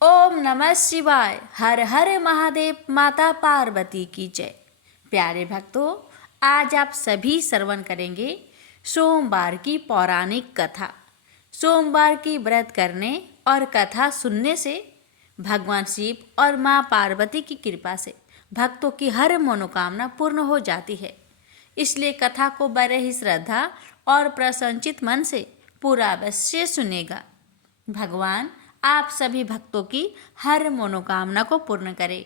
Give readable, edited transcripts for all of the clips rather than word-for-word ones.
ओम नमः शिवाय। हर हर महादेव। माता पार्वती की जय। प्यारे भक्तों, आज आप सभी श्रवण करेंगे सोमवार की पौराणिक कथा। सोमवार की व्रत करने और कथा सुनने से भगवान शिव और माँ पार्वती की कृपा से भक्तों की हर मनोकामना पूर्ण हो जाती है। इसलिए कथा को बड़े ही श्रद्धा और प्रसन्नचित मन से पूरा अवश्य सुनेगा। भगवान आप सभी भक्तों की हर मनोकामना को पूर्ण करें।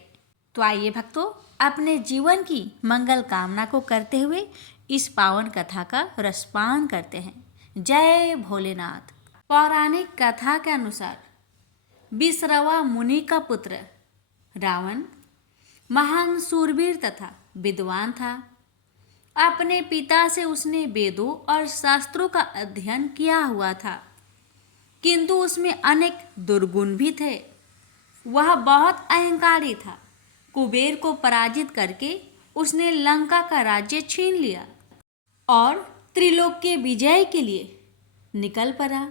तो आइए भक्तों, अपने जीवन की मंगल कामना को करते हुए इस पावन कथा का रसपान करते हैं। जय भोलेनाथ। पौराणिक कथा के अनुसार विश्रवा मुनि का पुत्र रावण महान सूरवीर तथा विद्वान था। अपने पिता से उसने वेदों और शास्त्रों का अध्ययन किया हुआ था, किंतु उसमें अनेक दुर्गुण भी थे। वह बहुत अहंकारी था। कुबेर को पराजित करके उसने लंका का राज्य छीन लिया और त्रिलोक के विजय के लिए निकल पड़ा।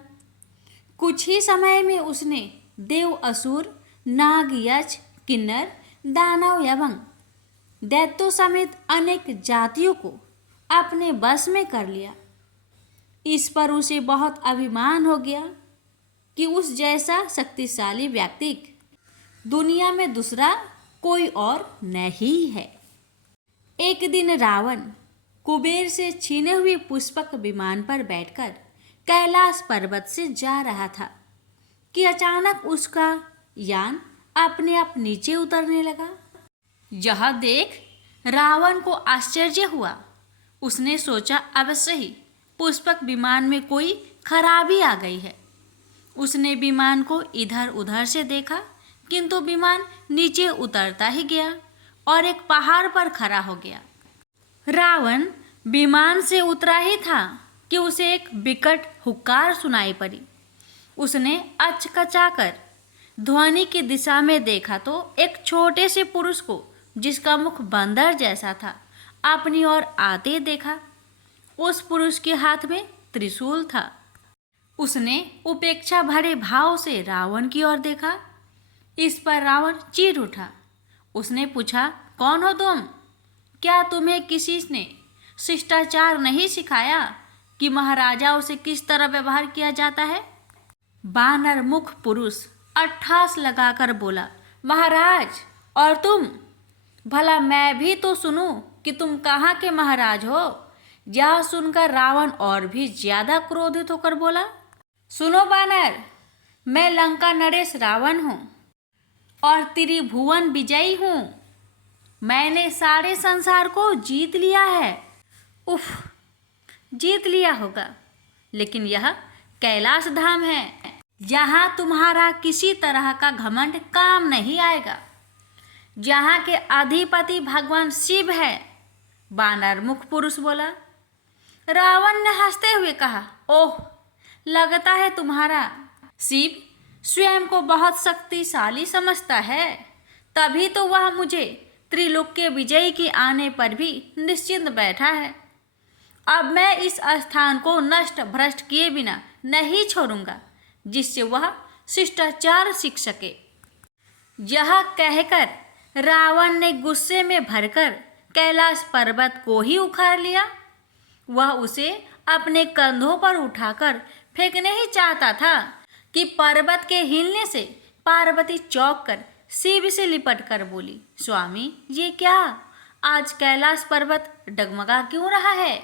कुछ ही समय में उसने देव, असुर, नाग, यक्ष, किन्नर, दानव एवं दैत्यों समेत अनेक जातियों को अपने वश में कर लिया। इस पर उसे बहुत अभिमान हो गया कि उस जैसा शक्तिशाली व्यक्ति दुनिया में दूसरा कोई और नहीं है। एक दिन रावण कुबेर से छीने हुए पुष्पक विमान पर बैठकर कैलाश पर्वत से जा रहा था कि अचानक उसका यान अपने आप नीचे उतरने लगा। यह देख रावण को आश्चर्य हुआ। उसने सोचा अवश्य ही पुष्पक विमान में कोई खराबी आ गई है। उसने विमान को इधर उधर से देखा, किंतु विमान नीचे उतरता ही गया और एक पहाड़ पर खड़ा हो गया। रावण विमान से उतरा ही था कि उसे एक विकट हुक्कार सुनाई पड़ी। उसने अचकचाकर ध्वनि की दिशा में देखा तो एक छोटे से पुरुष को, जिसका मुख बंदर जैसा था, अपनी ओर आते देखा। उस पुरुष के हाथ में त्रिशूल था। उसने उपेक्षा भरे भाव से रावण की ओर देखा। इस पर रावण चीर उठा। उसने पूछा, कौन हो तुम? क्या तुम्हें किसी ने शिष्टाचार नहीं सिखाया कि महाराजाओं से किस तरह व्यवहार किया जाता है? बानर मुख पुरुष अट्ठास लगाकर बोला, महाराज, और तुम? भला मैं भी तो सुनूं कि तुम कहाँ के महाराज हो। यह सुनकर रावण और भी ज्यादा क्रोधित होकर बोला, सुनो बानर, मैं लंका नरेश रावण हूँ और त्रिभुवन विजयी हूँ। मैंने सारे संसार को जीत लिया है। उफ, जीत लिया होगा, लेकिन यह कैलाश धाम है। यहाँ तुम्हारा किसी तरह का घमंड काम नहीं आएगा। यहाँ के अधिपति भगवान शिव है। बानर मुख पुरुष बोला। रावण ने हंसते हुए कहा, ओह, लगता है तुम्हारा शिव स्वयं को बहुत शक्तिशाली समझता है, तभी तो वह मुझे त्रिलोक के विजयी के आने पर भी निश्चिंत बैठा है। अब मैं इस स्थान को नष्ट भ्रष्ट किए बिना नहीं छोड़ूंगा, जिससे वह शिष्टाचार सीख सके। यह कहकर रावण ने गुस्से में भरकर कैलाश पर्वत को ही उखाड़ लिया। वह उसे अपने कंधों पर उठाकर फेंकने ही चाहता था कि पर्वत के हिलने से पार्वती चौंक कर शिव से लिपट कर बोली, स्वामी, ये क्या? आज कैलाश पर्वत डगमगा क्यों रहा है?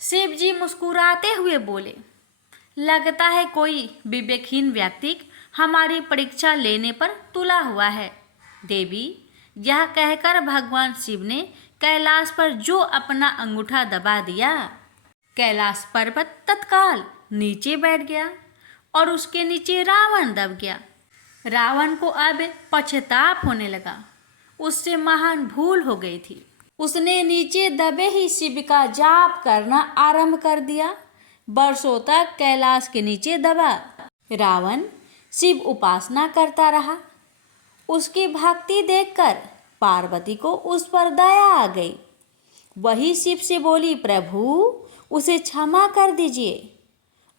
शिव जी मुस्कुराते हुए बोले, लगता है कोई विवेकहीन व्यक्ति हमारी परीक्षा लेने पर तुला हुआ है। देवी, यह कहकर भगवान शिव ने कैलाश पर जो अपना अंगूठा दबा दिया, कैलाश पर्वत तत्काल नीचे बैठ गया और उसके नीचे रावण दब गया। रावण को अब पश्चाताप होने लगा। उससे महान भूल हो गई थी। उसने नीचे दबे ही शिव का जाप करना आरंभ कर दिया। वर्षों तक कैलाश के नीचे दबा रावण शिव उपासना करता रहा। उसकी भक्ति देखकर पार्वती को उस पर दया आ गई। वही शिव से बोली, प्रभु, उसे क्षमा कर दीजिए।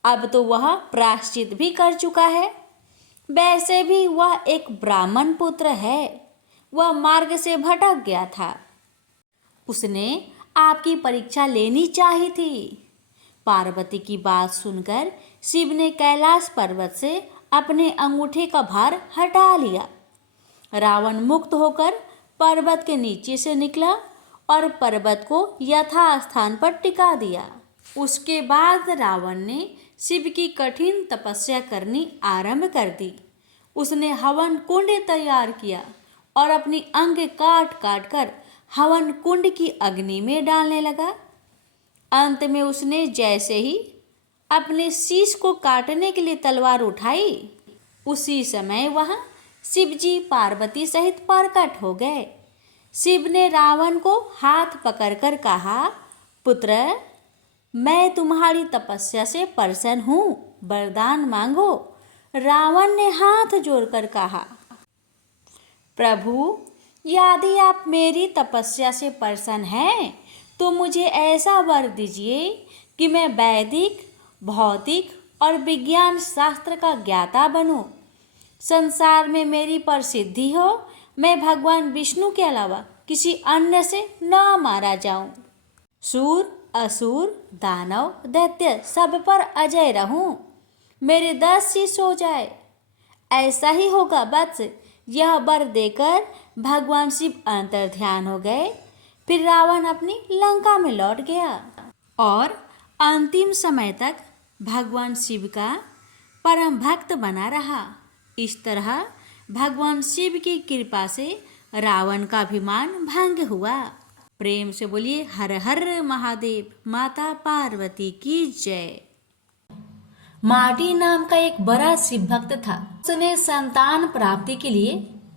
अब तो वह प्रायश्चित भी कर चुका है। वैसे भी वह एक ब्राह्मण पुत्र है। वह मार्ग से भटक गया था। उसने आपकी परीक्षा लेनी चाहिए थी। पार्वती की बात सुनकर शिव ने कैलाश पर्वत से अपने अंगूठे का भार हटा लिया। रावण मुक्त होकर पर्वत के नीचे से निकला और पर्वत को यथास्थान पर टिका दिया। उसके बाद रावण ने शिव की कठिन तपस्या करनी आरंभ कर दी। उसने हवन कुंड तैयार किया और अपनी अंग काट काट कर हवन कुंड की अग्नि में डालने लगा। अंत में उसने जैसे ही अपने शीश को काटने के लिए तलवार उठाई, उसी समय वहां शिवजी पार्वती सहित प्रकट हो गए। शिव ने रावण को हाथ पकड़कर कहा, पुत्र, मैं तुम्हारी तपस्या से प्रसन्न हूँ, वरदान मांगो। रावण ने हाथ जोड़कर कहा, प्रभु, यदि आप मेरी तपस्या से प्रसन्न हैं तो मुझे ऐसा वर दीजिए कि मैं वैदिक, भौतिक और विज्ञान शास्त्र का ज्ञाता बनूं। संसार में मेरी प्रसिद्धि हो, मैं भगवान विष्णु के अलावा किसी अन्य से न मारा जाऊं। सूर, असुर, दानव, दैत्य सब पर अजय रहूं। मेरे 10 शीश हो जाए। ऐसा ही होगा वत्स। यह वर देकर भगवान शिव अंतर्ध्यान हो गए। फिर रावण अपनी लंका में लौट गया और अंतिम समय तक भगवान शिव का परम भक्त बना रहा। इस तरह भगवान शिव की कृपा से रावण का अभिमान भंग हुआ। प्रेम से बोलिए हर हर महादेव, माता पार्वती की जय। माटी नाम का एक बड़ा शिव भक्त था। उसने संतान प्राप्ति के लिए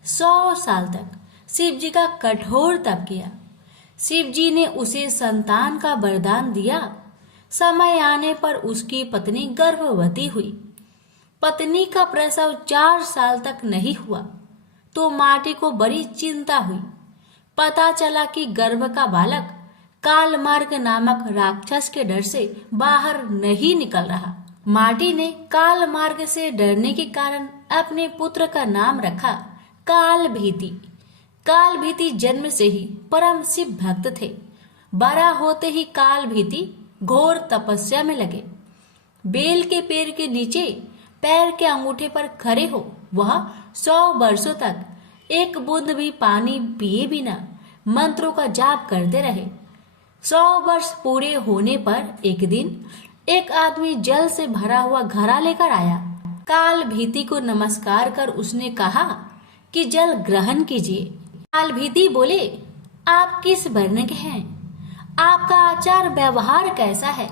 100 साल तक शिव जी का कठोर तप किया। शिव जी ने उसे संतान का वरदान दिया। समय आने पर उसकी पत्नी गर्भवती हुई। पत्नी का प्रसव 4 साल तक नहीं हुआ तो माटी को बड़ी चिंता हुई। पता चला कि गर्भ का बालक कालमार्ग नामक राक्षस के डर से बाहर नहीं निकल रहा। माटी ने कालमार्ग से डरने के कारण अपने पुत्र का नाम रखा कालभीति। कालभीति जन्म से ही परम शिव भक्त थे। बड़ा होते ही कालभीति घोर तपस्या में लगे। बेल के पेड़ के नीचे पैर के अंगूठे पर खड़े हो वह 100 वर्षों तक एक बूंद भी पानी पिए बिना मंत्रों का जाप करते रहे। 100 वर्ष पूरे होने पर एक दिन एक आदमी जल से भरा हुआ घड़ा लेकर आया। कालभीति को नमस्कार कर उसने कहा कि जल ग्रहण कीजिए। कालभीति बोले, आप किस वर्ण के हैं? आपका आचार व्यवहार कैसा है?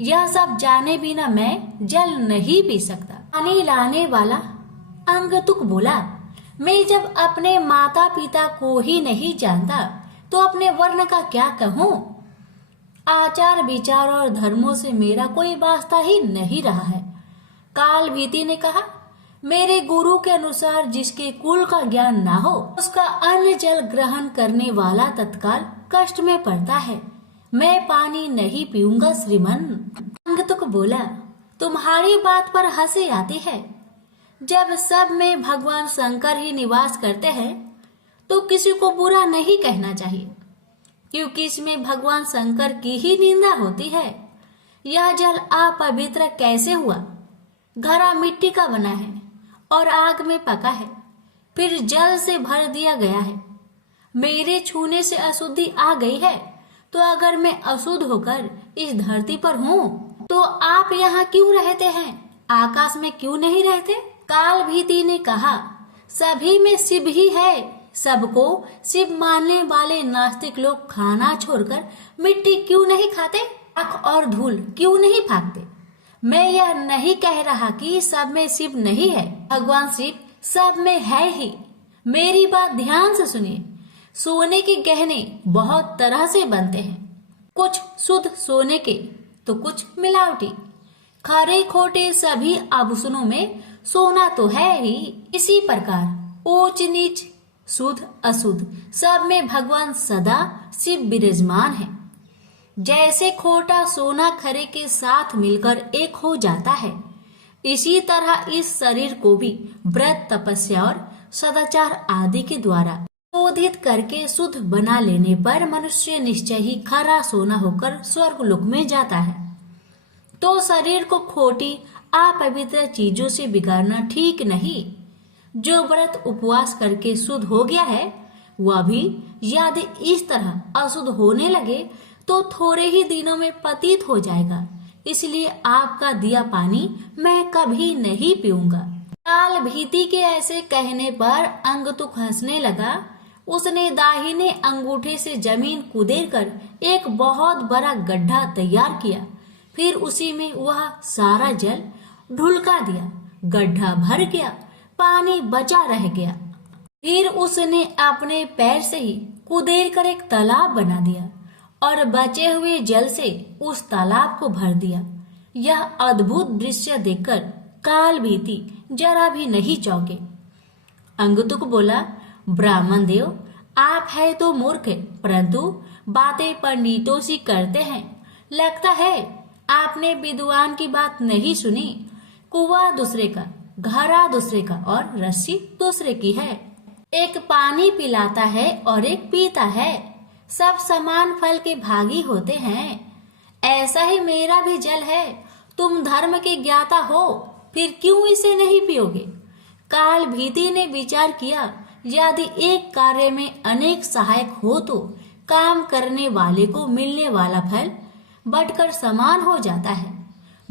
यह सब जाने बिना मैं जल नहीं पी सकता। पानी लाने वाला अंगतुक बोला, मैं जब अपने माता पिता को ही नहीं जानता तो अपने वर्ण का क्या कहूँ? आचार विचार और धर्मों से मेरा कोई वास्ता ही नहीं रहा है। कालभीति ने कहा, मेरे गुरु के अनुसार जिसके कुल का ज्ञान ना हो उसका अन्न जल ग्रहण करने वाला तत्काल कष्ट में पड़ता है। मैं पानी नहीं पीऊंगा श्रीमन। अंगतुक बोला, तुम्हारी बात पर हंसी आती है। जब सब में भगवान शंकर ही निवास करते हैं तो किसी को बुरा नहीं कहना चाहिए, क्योंकि इसमें भगवान शंकर की ही निंदा होती है। यह जल अपवित्र कैसे हुआ? घड़ा मिट्टी का बना है और आग में पका है, फिर जल से भर दिया गया है। मेरे छूने से अशुद्धि आ गई है तो अगर मैं अशुद्ध होकर इस धरती पर हूँ तो आप यहाँ क्यों रहते हैं? आकाश में क्यों नहीं रहते? कालभीति ने कहा, सभी में शिव ही है। सबको शिव मानने वाले नास्तिक लोग खाना छोड़कर मिट्टी क्यों नहीं खाते? आँख और धूल क्यों नहीं फाँकते? मैं यह नहीं कह रहा कि सब में शिव नहीं है। भगवान शिव सब में है ही। मेरी बात ध्यान से सुनिए। सोने के गहने बहुत तरह से बनते हैं, कुछ शुद्ध सोने के तो कुछ मिलावटी। खरे खोटे सभी आभूषणों में सोना तो है ही। इसी प्रकार ऊंच नीच, शुद्ध अशुद्ध सब में भगवान सदा शिव विराजमान है। जैसे खोटा सोना खरे के साथ मिलकर एक हो जाता है, इसी तरह इस शरीर को भी व्रत, तपस्या और सदाचार आदि के द्वारा शोधित करके शुद्ध बना लेने पर मनुष्य निश्चय ही खरा सोना होकर स्वर्ग लोक में जाता है। तो शरीर को खोटी अपवित्र चीजों से बिगाड़ना ठीक नहीं। जो व्रत उपवास करके शुद्ध हो गया है वह भी यदि इस तरह अशुद्ध होने लगे तो थोड़े ही दिनों में पतित हो जाएगा। इसलिए आपका दिया पानी मैं कभी नहीं पीऊंगा। काल भीति के ऐसे कहने पर अंगतुक हंसने लगा। उसने दाहिने अंगूठे से जमीन कुदेर कर एक बहुत बड़ा गड्ढा तैयार किया। फिर उसी में वह सारा जल ढुलका दिया। गड्ढा भर गया, पानी बचा रह गया। फिर उसने अपने पैर से ही कुदेर कर एक तालाब बना दिया और बचे हुए जल से उस तालाब को भर दिया। यह अद्भुत दृश्य देखकर काल भीति जरा भी नहीं चौंके। अंगतुक बोला, ब्राह्मण देव, आप है तो मूर्ख है, परंतु बातें पंडितों सी करते हैं। लगता है आपने विद्वान की बात नहीं सुनी। कुआं दूसरे का, घड़ा दूसरे का और रस्सी दूसरे की है। एक पानी पिलाता है और एक पीता है। सब समान फल के भागी होते हैं। ऐसा ही मेरा भी जल है। तुम धर्म के ज्ञाता हो, फिर क्यों इसे नहीं पियोगे? काल भीति ने विचार किया, यदि एक कार्य में अनेक सहायक हो तो काम करने वाले को मिलने वाला फल बंटकर समान हो जाता है।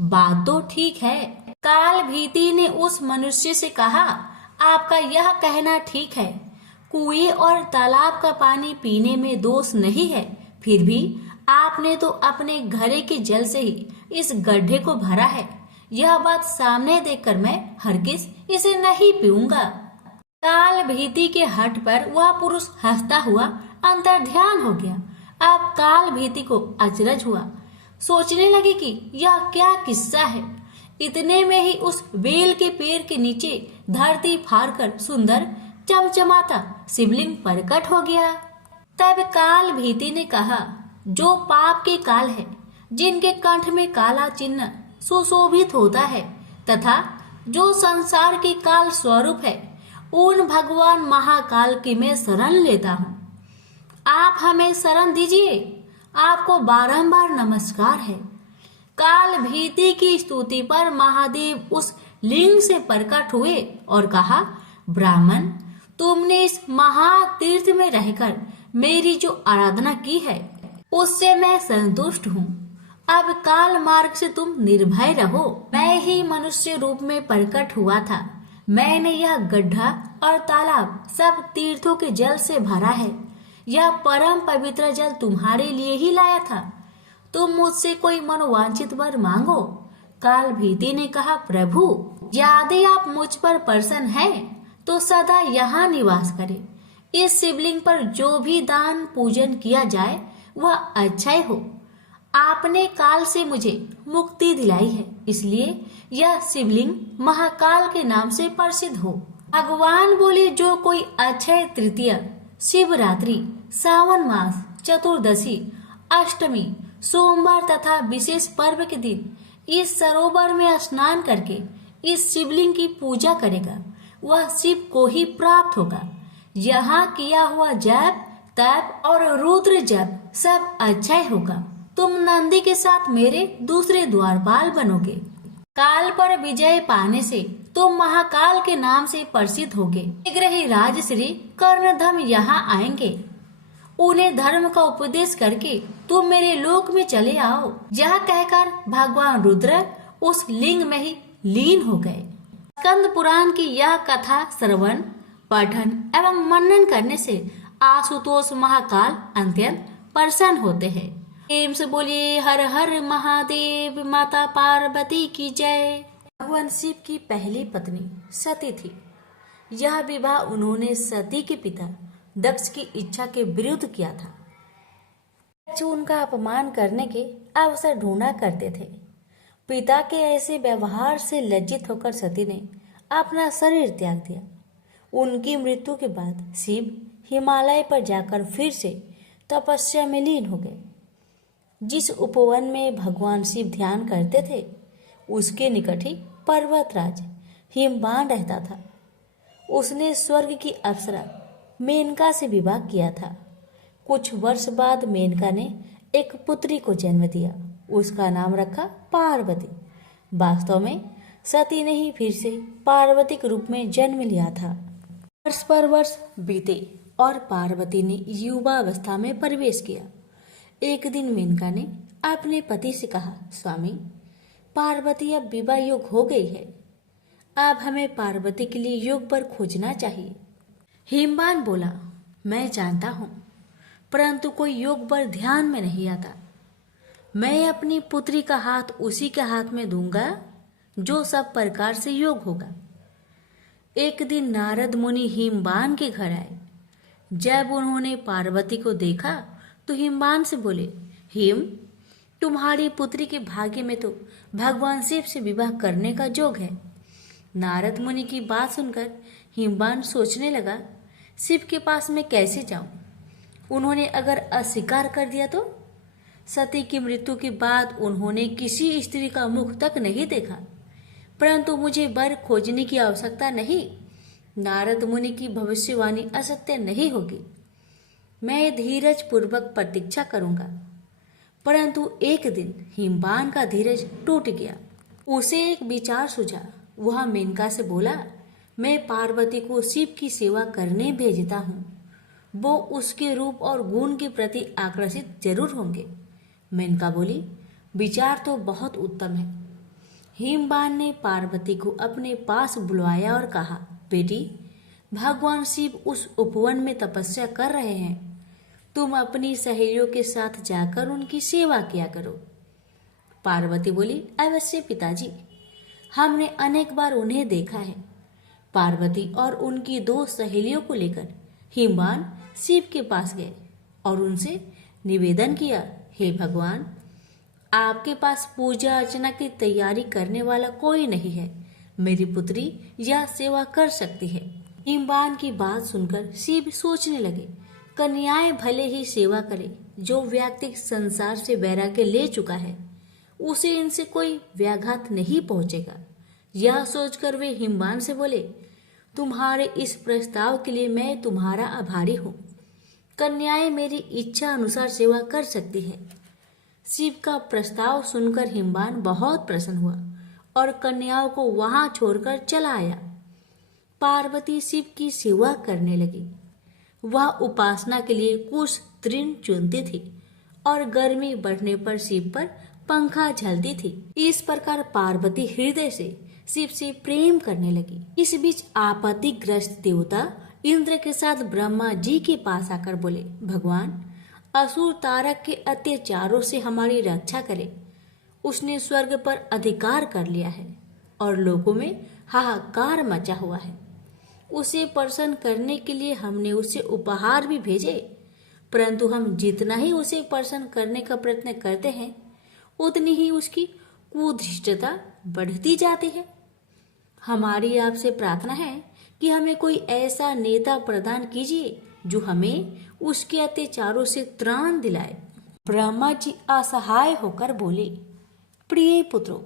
बात तो ठीक है। काल भीति ने उस मनुष्य से कहा, आपका यह कहना ठीक है। कुएं और तालाब का पानी पीने में दोष नहीं है, फिर भी आपने तो अपने घड़े के जल से ही इस गड्ढे को भरा है। यह बात सामने देखकर मैं हरगिज इसे नहीं पीऊंगा। काल भीति के हठ पर वह पुरुष हंसता हुआ अंतर्ध्यान हो गया। अब काल भीति को अचरज हुआ। सोचने लगे कि यह क्या किस्सा है। इतने में ही उस बेल के पेड़ के नीचे धरती फाड़कर सुंदर चमचमाता शिवलिंग प्रकट हो गया। तब काल भीति ने कहा, जो पाप के काल है, जिनके कंठ में काला चिन्ह सुशोभित होता है तथा जो संसार के काल स्वरूप है, उन भगवान महाकाल की मैं शरण लेता हूँ। आप हमें शरण दीजिए। आपको बारंबार नमस्कार है। काल भीति की स्तुति पर महादेव उस लिंग से प्रकट हुए और कहा, ब्राह्मण, तुमने इस महातीर्थ में रहकर मेरी जो आराधना की है उससे मैं संतुष्ट हूँ। अब काल मार्ग से तुम निर्भय रहो। मैं ही मनुष्य रूप में प्रकट हुआ था। मैंने यह गड्ढा और तालाब सब तीर्थों के जल से भरा है। यह परम पवित्र जल तुम्हारे लिए ही लाया था। तुम मुझसे कोई मनोवांछित वर मांगो। काल भीति ने कहा, प्रभु, यदि आप मुझ पर प्रसन्न हैं तो सदा यहाँ निवास करें। इस शिवलिंग पर जो भी दान पूजन किया जाए वह अच्छा ही हो। आपने काल से मुझे मुक्ति दिलाई है, इसलिए यह शिवलिंग महाकाल के नाम से प्रसिद्ध हो। भगवान बोले, जो कोई अक्षय तृतीया, शिवरात्रि, सावन मास, चतुर्दशी, अष्टमी, सोमवार तथा विशेष पर्व के दिन इस सरोवर में स्नान करके इस शिवलिंग की पूजा करेगा, वह शिव को ही प्राप्त होगा। यहाँ किया हुआ जप, तप और रुद्र जप सब अच्छा ही होगा। तुम नंदी के साथ मेरे दूसरे द्वारपाल बनोगे। काल पर विजय पाने से तुम महाकाल के नाम से प्रसिद्ध होगे। शीघ्र ही राजश्री कर्णधम यहाँ आएंगे। उन्हें धर्म का उपदेश करके तुम मेरे लोक में चले आओ। यह कहकर भगवान रुद्र उस लिंग में ही लीन हो गए। स्कंद पुराण की यह कथा श्रवण, पठन एवं मनन करने से आशुतोष महाकाल अत्यंत प्रसन्न होते हैं। प्रेम से बोलिए हर हर महादेव। माता पार्वती की जय। भगवान शिव की पहली पत्नी सती थी। यह विवाह उन्होंने सती के पिता दक्ष की इच्छा के विरुद्ध किया था। जो उनका अपमान करने के अवसर ढूंढा करते थे। पिता के ऐसे व्यवहार से लज्जित होकर सती ने अपना शरीर त्याग दिया। उनकी मृत्यु के बाद शिव हिमालय पर जाकर फिर से तपस्या में लीन हो गए। जिस उपवन में भगवान शिव ध्यान करते थे उसके निकट ही पर्वतराज हिमवान रहता था। उसने स्वर्ग की अप्सरा मेनका से विवाह किया था। कुछ वर्ष बाद मेनका ने एक पुत्री को जन्म दिया। उसका नाम रखा पार्वती। वास्तव में सती ने ही फिर से पार्वती के रूप में जन्म लिया था। वर्ष पर वर्ष बीते और पार्वती ने युवावस्था में प्रवेश किया। एक दिन मेनका ने अपने पति से कहा, स्वामी, पार्वती अब विवाह योग हो गई है। अब हमें पार्वती के लिए योग वर खोजना चाहिए। हिमवान बोला, मैं जानता हूँ, परंतु कोई योग वर ध्यान में नहीं आता। मैं अपनी पुत्री का हाथ उसी के हाथ में दूंगा जो सब प्रकार से योग होगा। एक दिन नारद मुनि हिमवान के घर आए। जब उन्होंने पार्वती को देखा तो हिमवान से बोले, हिम, तुम्हारी पुत्री के भाग्य में तो भगवान शिव से विवाह करने का योग है। नारद मुनि की बात सुनकर हिमवान सोचने लगा, शिव के पास मैं कैसे जाऊं? उन्होंने अगर अस्वीकार कर दिया तो? सती की मृत्यु के बाद उन्होंने किसी स्त्री का मुख तक नहीं देखा। परंतु मुझे वर खोजने की आवश्यकता नहीं। नारद मुनि की भविष्यवाणी असत्य नहीं होगी। मैं धीरज पूर्वक प्रतीक्षा करूंगा। परंतु एक दिन हिमवान का धीरज टूट गया। उसे एक विचार सूझा। वह मेनका से बोला, मैं पार्वती को शिव की सेवा करने भेजता हूँ। वो उसके रूप और गुण के प्रति आकर्षित जरूर होंगे। मेनका बोली, विचार तो बहुत उत्तम है। हिमवान ने पार्वती को अपने पास बुलवाया और कहा, बेटी, भगवान शिव उस उपवन में तपस्या कर रहे हैं। तुम अपनी सहेलियों के साथ जाकर उनकी सेवा किया करो। पार्वती बोली, अवश्य पिताजी, हमने अनेक बार उन्हें देखा है। पार्वती और उनकी 2 सहेलियों को लेकर हिमवान शिव के पास गए और उनसे निवेदन किया, हे भगवान, आपके पास पूजा अर्चना की तैयारी करने वाला कोई नहीं है। मेरी पुत्री यह सेवा कर सकती है। हिमवान की बात सुनकर शिव सोचने लगे, कन्याएं भले ही सेवा करे। जो व्यक्ति संसार से वैराग्य ले चुका है उसे इनसे कोई व्याघात नहीं पहुंचेगा। यह सोचकर वे हिमवान से बोले, तुम्हारे इस प्रस्ताव के लिए मैं तुम्हारा आभारी हूँ। कन्याएं मेरी इच्छा अनुसार सेवा कर सकती है। शिव का प्रस्ताव सुनकर हिमवान बहुत प्रसन्न हुआ और कन्याओं को वहां छोड़कर चला आया। पार्वती शिव की सेवा करने लगी। वह उपासना के लिए कुछ तृण चुनती थी और गर्मी बढ़ने पर शिव पर पंखा झलती थी। इस प्रकार पार्वती हृदय से शिव से प्रेम करने लगी। इस बीच आपत्तिग्रस्त देवता इंद्र के साथ ब्रह्मा जी के पास आकर बोले, भगवान, असुर तारक के अत्याचारों से हमारी रक्षा करे। उसने स्वर्ग पर अधिकार कर लिया है और लोगों में हाहाकार मचा हुआ है। उसे प्रसन्न करने के लिए हमने उसे उपहार भी भेजे, परंतु हम जितना ही उसे प्रसन्न करने का प्रयत्न करते हैं उतनी ही उसकी कुधृष्टता बढ़ती जाती है। हमारी आपसे प्रार्थना है कि हमें कोई ऐसा नेता प्रदान कीजिए जो हमें उसके अत्याचारों से त्राण दिलाए। ब्रह्मा जी असहाय होकर बोले, प्रिय पुत्रों,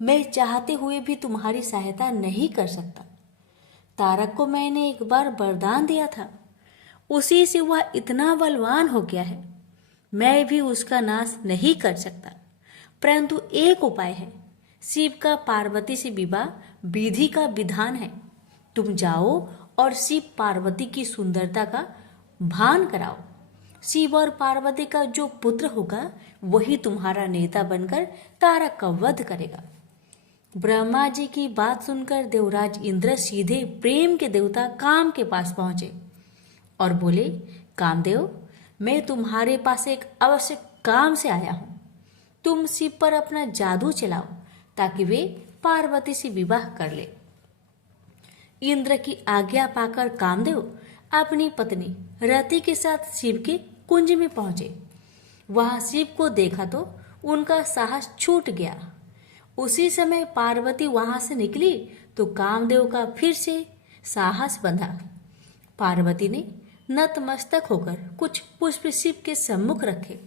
मैं चाहते हुए भी तुम्हारी सहायता नहीं कर सकता। तारक को मैंने एक बार वरदान दिया था, उसी से वह इतना बलवान हो गया है। मैं भी उसका नाश नहीं कर सकता, परंतु एक उपाय है। शिव का पार्वती से विवाह विधि का विधान है। तुम जाओ और शिव पार्वती की सुंदरता का भान कराओ। शिव और पार्वती का जो पुत्र होगा वही तुम्हारा नेता बनकर तारक का वध करेगा। ब्रह्मा जी की बात सुनकर देवराज इंद्र सीधे प्रेम के देवता काम के पास पहुंचे और बोले, कामदेव, मैं तुम्हारे पास एक आवश्यक काम से आया हूं। तुम शिव पर अपना जादू चलाओ ताकि वे पार्वती से विवाह कर ले। इंद्र की आज्ञा पाकर कामदेव अपनी पत्नी रति के साथ शिव के कुंज में पहुंचे। वहां शिव को देखा तो उनका साहस छूट गया। उसी समय पार्वती वहां से निकली तो कामदेव का फिर से साहस बंधा। पार्वती ने नतमस्तक होकर कुछ पुष्प शिव के सम्मुख रखे।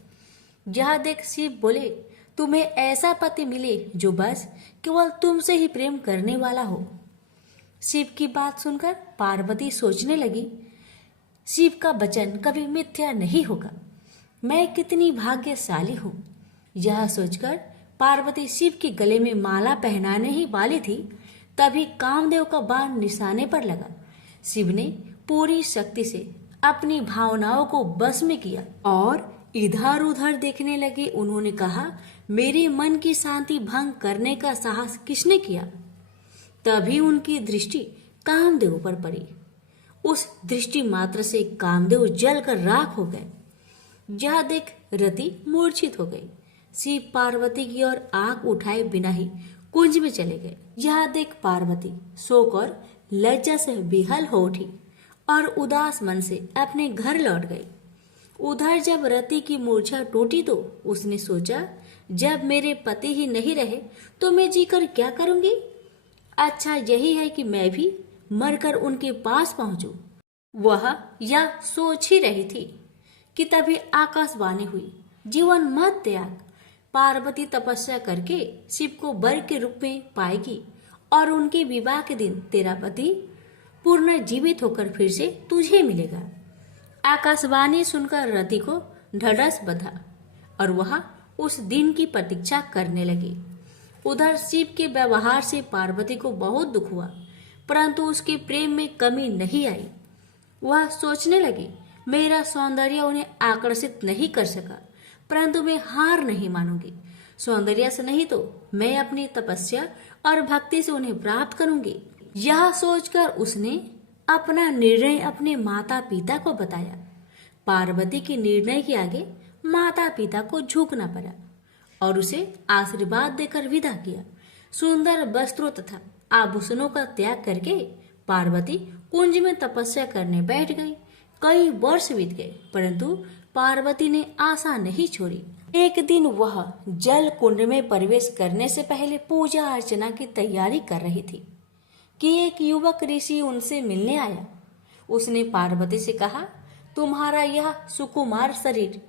यह देख शिव बोले, तुम्हें ऐसा पति मिले जो बस केवल तुमसे ही प्रेम करने वाला हो। शिव की बात सुनकर पार्वती सोचने लगी, शिव का वचन कभी मिथ्या नहीं होगा। मैं कितनी भाग्यशाली हूँ। यह सोचकर पार्वती शिव के गले में माला पहनाने ही वाली थी, तभी कामदेव का बाण निशाने पर लगा। शिव ने पूरी शक्ति से अपनी भावनाओं को बस में किया और इधर उधर देखने लगे। उन्होंने कहा, मेरे मन की शांति भंग करने का साहस किसने किया? तभी उनकी दृष्टि कामदेव पर पड़ी। उस दृष्टि मात्र से कामदेव जलकर राख हो गए। यह देख रति मूर्छित हो गई। शिव पार्वती की ओर आंख उठाए बिना ही कुंज में चले गए। यह देख पार्वती शोक और लज्जा से विहल हो उठी और उदास मन से अपने घर लौट गई। उधर जब रति की मूर्छा टूटी तो उसने सोचा, जब मेरे पति ही नहीं रहे तो मैं जीकर क्या करूंगी? अच्छा यही है कि मैं भी मरकर उनके पास पहुंचूं। वह यह सोच ही रही थी कि तभी आकाशवाणी हुई, जीवन मत त्याग। पार्वती तपस्या करके शिव को वर के रूप में पाएगी और उनके विवाह के दिन तेरा पति पूर्ण जीवित होकर फिर से तुझे मिलेगा। आकाशवाणी सुनकर रति को ढढस बंधा और वह उस दिन की प्रतीक्षा करने लगी। उधर शिव के व्यवहार से पार्वती को बहुत दुख हुआ, परंतु उसके प्रेम में कमी नहीं आई। वह सोचने लगी, मेरा सौंदर्य उन्हें आकर्षित नहीं कर सका, परंतु मैं हार नहीं मानूंगी। सौंदर्य से नहीं तो मैं अपनी तपस्या और भक्ति से उन्हें प्राप्त करूंगी। यह सोचकर उसने अपना निर्णय अपने माता पिता को बताया। पार्वती के निर्णय के आगे माता पिता को झुकना पड़ा और उसे आशीर्वाद देकर विदा किया। सुंदर वस्त्रों तथा आभूषणों का त्याग करके पार्वती कुंज में तपस्या करने बैठ गई। कई वर्ष बीत गए, परंतु पार्वती ने आशा नहीं छोड़ी। एक दिन वह जल कुंड में प्रवेश करने से पहले पूजा अर्चना की तैयारी कर रही थी कि एक युवक ऋषि उनसे मिलने आया। उसने पार्वती से कहा, तुम्हारा यह सुकुमार शरीर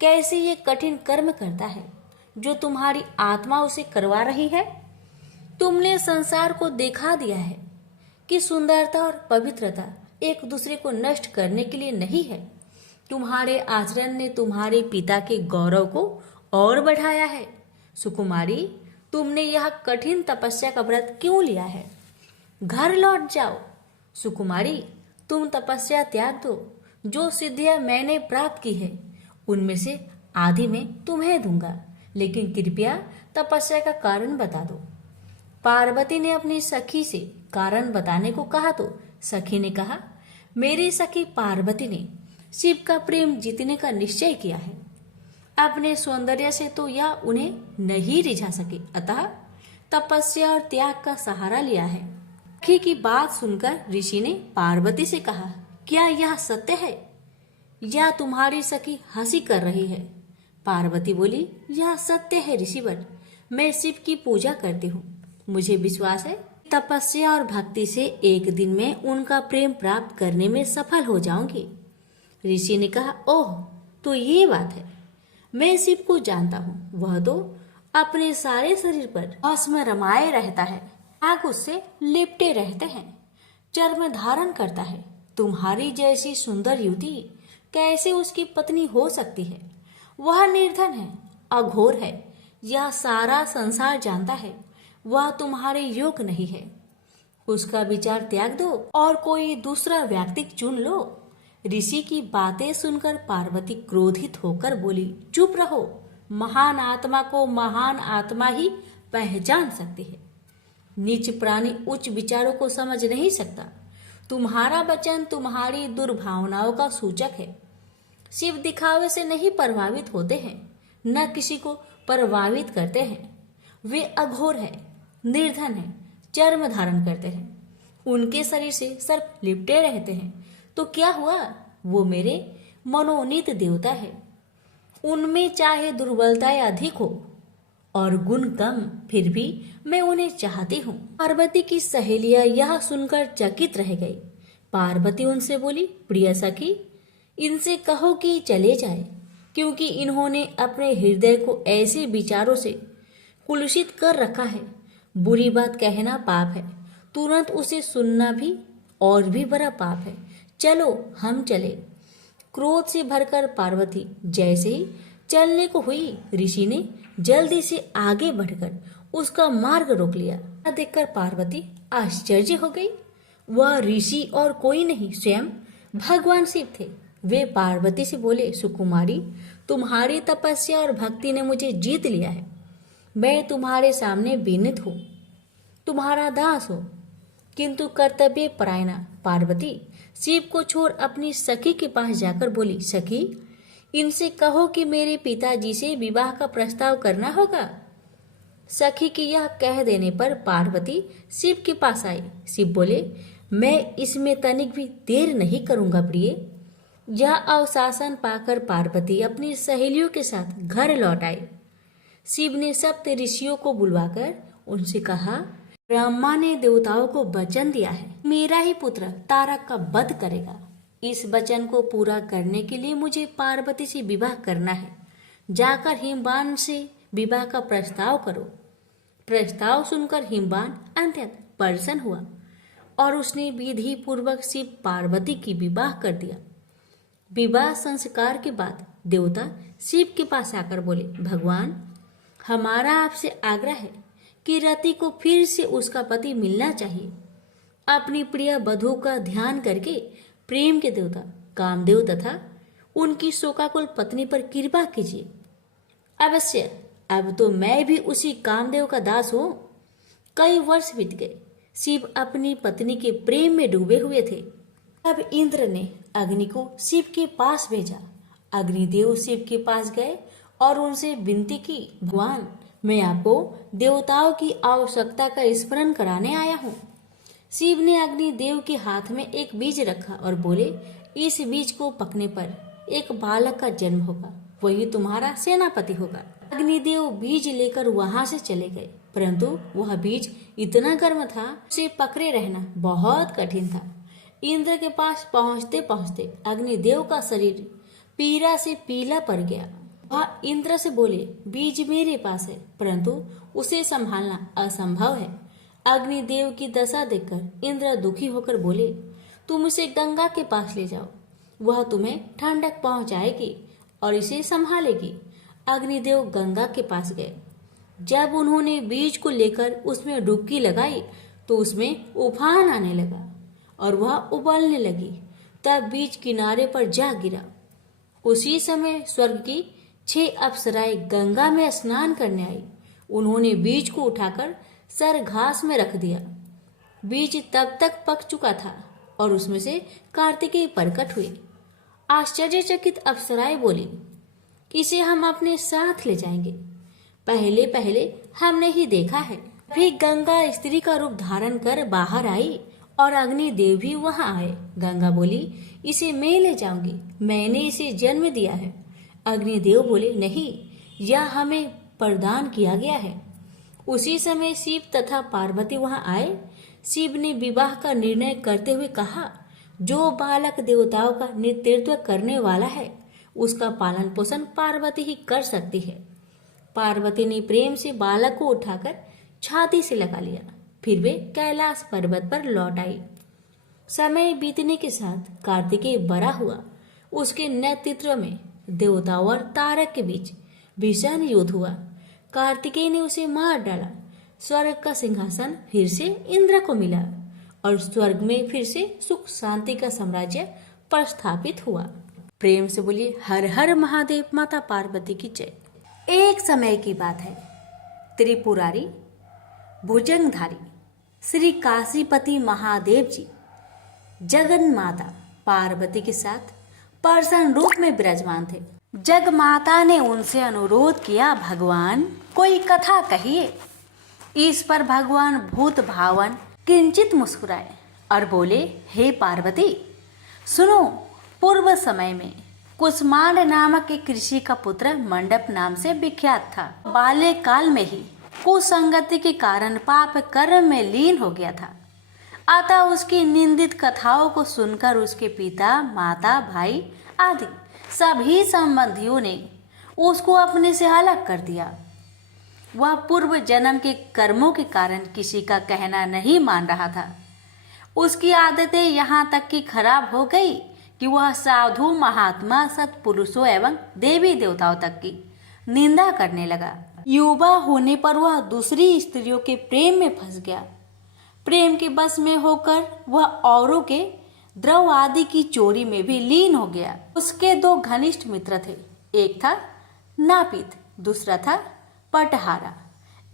कैसे ये कठिन कर्म करता है जो तुम्हारी आत्मा उसे करवा रही है? तुमने संसार को दिखा दिया है कि सुंदरता और पवित्रता एक दूसरे को नष्ट करने के लिए नहीं है। तुम्हारे आचरण ने तुम्हारे पिता के गौरव को और बढ़ाया है। सुकुमारी, तुमने यह कठिन तपस्या का व्रत क्यों लिया है? घर लौट जाओ। सुकुमारी, तुम तपस्या त्याग दो। जो सिद्धियां मैंने प्राप्त की है उनमें से आधी मैं तुम्हें दूंगा, लेकिन कृपया तपस्या का कारण बता दो। पार्वती ने अपनी सखी से कारण बताने को कहा तो सखी ने कहा, मेरी सखी पार्वती ने शिव का प्रेम जीतने का निश्चय किया है। अपने सौंदर्य से तो यह उन्हें नहीं रिझा सके, अतः तपस्या और त्याग का सहारा लिया है। सखी की बात सुनकर ऋषि ने पार्वती से कहा, क्या यह सत्य है या तुम्हारी सखी हंसी कर रही है? पार्वती बोली, यह सत्य है ऋषिवर। मैं शिव की पूजा करती हूँ। मुझे विश्वास है तपस्या और भक्ति से एक दिन में उनका प्रेम प्राप्त करने में सफल हो जाऊंगी। ऋषि ने कहा, ओह, तो ये बात है। मैं शिव को जानता हूँ। वह तो अपने सारे शरीर पर भस्म रमाए रहता है, आग उससे लिपटे रहते हैं, चर्म धारण करता है। तुम्हारी जैसी सुंदर युवती कैसे उसकी पत्नी हो सकती है? वह निर्धन है, अघोर है, यह सारा संसार जानता है। वह तुम्हारे योग नहीं है। उसका विचार त्याग दो और कोई दूसरा व्यक्ति चुन लो। ऋषि की बातें सुनकर पार्वती क्रोधित होकर बोली, चुप रहो। महान आत्मा को महान आत्मा ही पहचान सकती है। नीच प्राणी उच्च विचारों को समझ नहीं सकता। तुम्हारा वचन तुम्हारी दुर्भावनाओं का सूचक है। शिव दिखावे से नहीं प्रभावित होते हैं, न किसी को प्रभावित करते हैं। वे अघोर है, निर्धन है, चर्म धारण करते हैं, उनके शरीर से सर्प लिपटे रहते हैं। तो क्या हुआ? वो मेरे मनोनीत देवता है। उनमें चाहे दुर्बलताएं अधिक हो और गुण कम, फिर भी मैं उन्हें चाहती हूँ। पार्वती की सहेलियां यह सुनकर चकित रह गई। पार्वती उनसे बोली, प्रिय सखी, इनसे कहो कि चले जाए। क्योंकि इन्होंने अपने हृदय को ऐसे विचारों से कुलुषित कर रखा है। बुरी बात कहना पाप है, तुरंत उसे सुनना भी और भी बड़ा पाप है। चलो हम चले। क्रोध से भरकर पार्वती जैसे ही चलने को हुई, ऋषि ने जल्दी से आगे बढ़कर उसका मार्ग रोक लिया। देखकर पार्वती आश्चर्य हो गई। वह ऋषि और कोई नहीं, स्वयं भगवान शिव थे। वे पार्वती से बोले, सुकुमारी, तुम्हारी तपस्या और भक्ति ने मुझे जीत लिया है। मैं तुम्हारे सामने विनीत हूँ, तुम्हारा दास हूँ। किंतु कर्तव्य परायणा पार्वती शिव को छोड़ अपनी सखी के पास जाकर बोली, सखी, इनसे कहो कि मेरे पिताजी से विवाह का प्रस्ताव करना होगा। सखी की यह कह देने पर पार्वती शिव के पास आई। शिव बोले, मैं इसमें तनिक भी देर नहीं करूंगा प्रिय। यह अवशासन पाकर पार्वती अपनी सहेलियों के साथ घर लौट आई। शिव ने सप्त ऋषियों को बुलवाकर उनसे कहा, ब्रह्मा ने देवताओं को वचन दिया है, मेरा ही पुत्र तारक का वध करेगा। इस वचन को पूरा करने के लिए मुझे पार्वती से विवाह करना है। जाकर हिमवान से विवाह का प्रस्ताव करो। प्रस्ताव सुनकर हिमवान अत्यंत प्रसन्न हुआ और उसने विधि पूर्वक शिव पार्वती की विवाह कर दिया। विवाह संस्कार के बाद देवता शिव के पास आकर बोले, भगवान, हमारा आपसे आग्रह है कि रति को फिर से उसका पति मिलना चाहिए। अपनी प्रिय वधू का ध्यान करके प्रेम के देवता कामदेव तथा उनकी शोकाकुल पत्नी पर कृपा कीजिए। अवश्य, अब तो मैं भी उसी कामदेव का दास हूँ। कई वर्ष बीत गए। शिव अपनी पत्नी के प्रेम में डूबे हुए थे। तब इंद्र ने अग्नि को शिव के पास भेजा। अग्निदेव शिव के पास गए और उनसे विनती की, भगवान, मैं आपको देवताओं की आवश्यकता का स्मरण कराने आया हूँ। शिव ने अग्निदेव के हाथ में एक बीज रखा और बोले, इस बीज को पकने पर एक बालक का जन्म होगा, वही तुम्हारा सेनापति होगा। अग्निदेव बीज लेकर वहां से चले गए, परंतु वह बीज इतना गर्म था, उसे पकड़े रहना बहुत कठिन था। इंद्र के पास पहुंचते पहुंचते अग्निदेव का शरीर पीड़ा से पीला पड़ गया। वह इंद्र से बोले, बीज मेरे पास है, परंतु उसे संभालना असंभव है। अग्निदेव की दशा देखकर इंद्र दुखी होकर बोले, तुम इसे गंगा के पास ले जाओ, वह तुम्हें ठंडक पहुंचाएगी और इसे संभालेगी। अग्निदेव गंगा के पास गए। जब उन्होंने बीज को लेकर उसमें डुबकी लगाई तो उसमें उफान आने लगा और वह उबलने लगी। तब बीज किनारे पर जा गिरा। उसी समय स्वर्ग की 6 अप्सराएं गंगा में स्नान करने आई। उन्होंने बीज को उठाकर सर घास में रख दिया। बीज तब तक पक चुका था और उसमें से कार्तिकेय प्रकट हुए। आश्चर्यचकित अप्सराएं बोली, इसे हम अपने साथ ले जाएंगे। पहले पहले हमने ही देखा है। फिर गंगा स्त्री का रूप धारण कर बाहर आई और अग्निदेव भी वहां आए। गंगा बोली, इसे मैं ले जाऊंगी, मैंने इसे जन्म दिया है। अग्निदेव बोले, नहीं, यह हमें प्रदान किया गया है। उसी समय शिव तथा पार्वती वहां आए। शिव ने विवाह का निर्णय करते हुए कहा, जो बालक देवताओं का नेतृत्व करने वाला है उसका पालन पोषण पार्वती ही कर सकती है। पार्वती ने प्रेम से बालक को उठाकर छाती से लगा लिया। फिर वे कैलाश पर्वत पर लौट आई। समय बीतने के साथ कार्तिकेय बड़ा हुआ। उसके नेतृत्व में देवताओं और तारक के बीच भीषण युद्ध हुआ। कार्तिकेय ने उसे मार डाला। स्वर्ग का सिंहासन फिर से इंद्र को मिला और स्वर्ग में फिर से सुख शांति का साम्राज्य प्रस्थापित हुआ। प्रेम से बोलिए, हर हर महादेव, माता पार्वती की जय। एक समय की बात है, त्रिपुरारी भुजंगधारी श्री काशीपति महादेव जी जगन माता पार्वती के साथ प्रसन्न रूप में विराजमान थे। जग माता ने उनसे अनुरोध किया, भगवान कोई कथा कहिए। इस पर भगवान भूत भावन किंचित मुस्कुराए और बोले, हे पार्वती, सुनो, पूर्व समय में कुसमांड नामक एक ऋषि का पुत्र मंडप नाम से विख्यात था। बाल्य काल में ही कुसंगति के कारण पाप कर्म में लीन हो गया था। अतः उसकी निंदित कथाओं को सुनकर उसके पिता, माता, भाई आदि सभी संबंधियों ने उसको अपने से अलग कर दिया। वह पूर्व जन्म के कर्मों के कारण किसी का कहना नहीं मान रहा था। उसकी आदतें यहाँ तक कि खराब हो गई कि वह साधु, महात्मा, सत्पुरुषों एवं देवी देवताओं तक की निंदा करने लगा। युवा होने पर वह दूसरी स्त्रियों के प्रेम में फंस गया। प्रेम के बस में होकर वह औरों के द्रव आदि की चोरी में भी लीन हो गया। उसके दो घनिष्ठ मित्र थे, एक था नापित, दूसरा था पटहारा।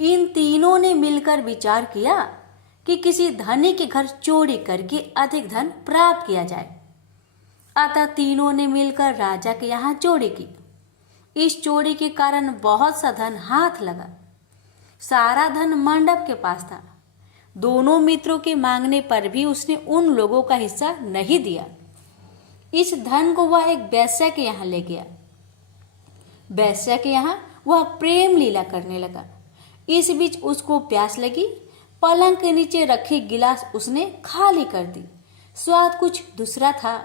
इन तीनों ने मिलकर विचार किया कि किसी धनी के घर चोरी करके अधिक धन प्राप्त किया जाए। अतः तीनों ने मिलकर राजा के यहाँ चोरी की। इस चोरी के कारण बहुत सा धन हाथ लगा। सारा धन मंडप के पास था। दोनों मित्रों के मांगने पर भी उसने उन लोगों का हिस्सा नहीं दिया। इस धन को वह एक वेश्या के यहाँ ले गया। वेश्या के यहाँ वह प्रेम लीला करने लगा। इस बीच उसको प्यास लगी। पलंग के नीचे रखी गिलास उसने खाली कर दी। स्वाद कुछ दूसरा था।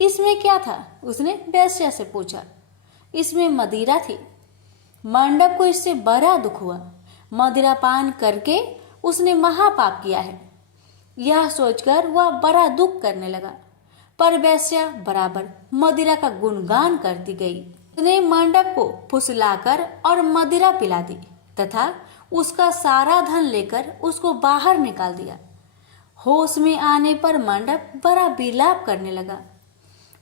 इसमें क्या था? उसने वेश्या से पूछा। इसमें मदिरा थी। मंडप को इससे बड़ा दुख हुआ। मदिरा पान करके उसने महापाप किया है, यह सोचकर वह बड़ा दुख करने लगा। पर वेश्या बराबर मदिरा का गुणगान करती गई। उसने मंडप को फुसलाकर और मदिरा पिला दी तथा उसका सारा धन लेकर उसको बाहर निकाल दिया। होश में आने पर मंडप बड़ा विलाप करने लगा।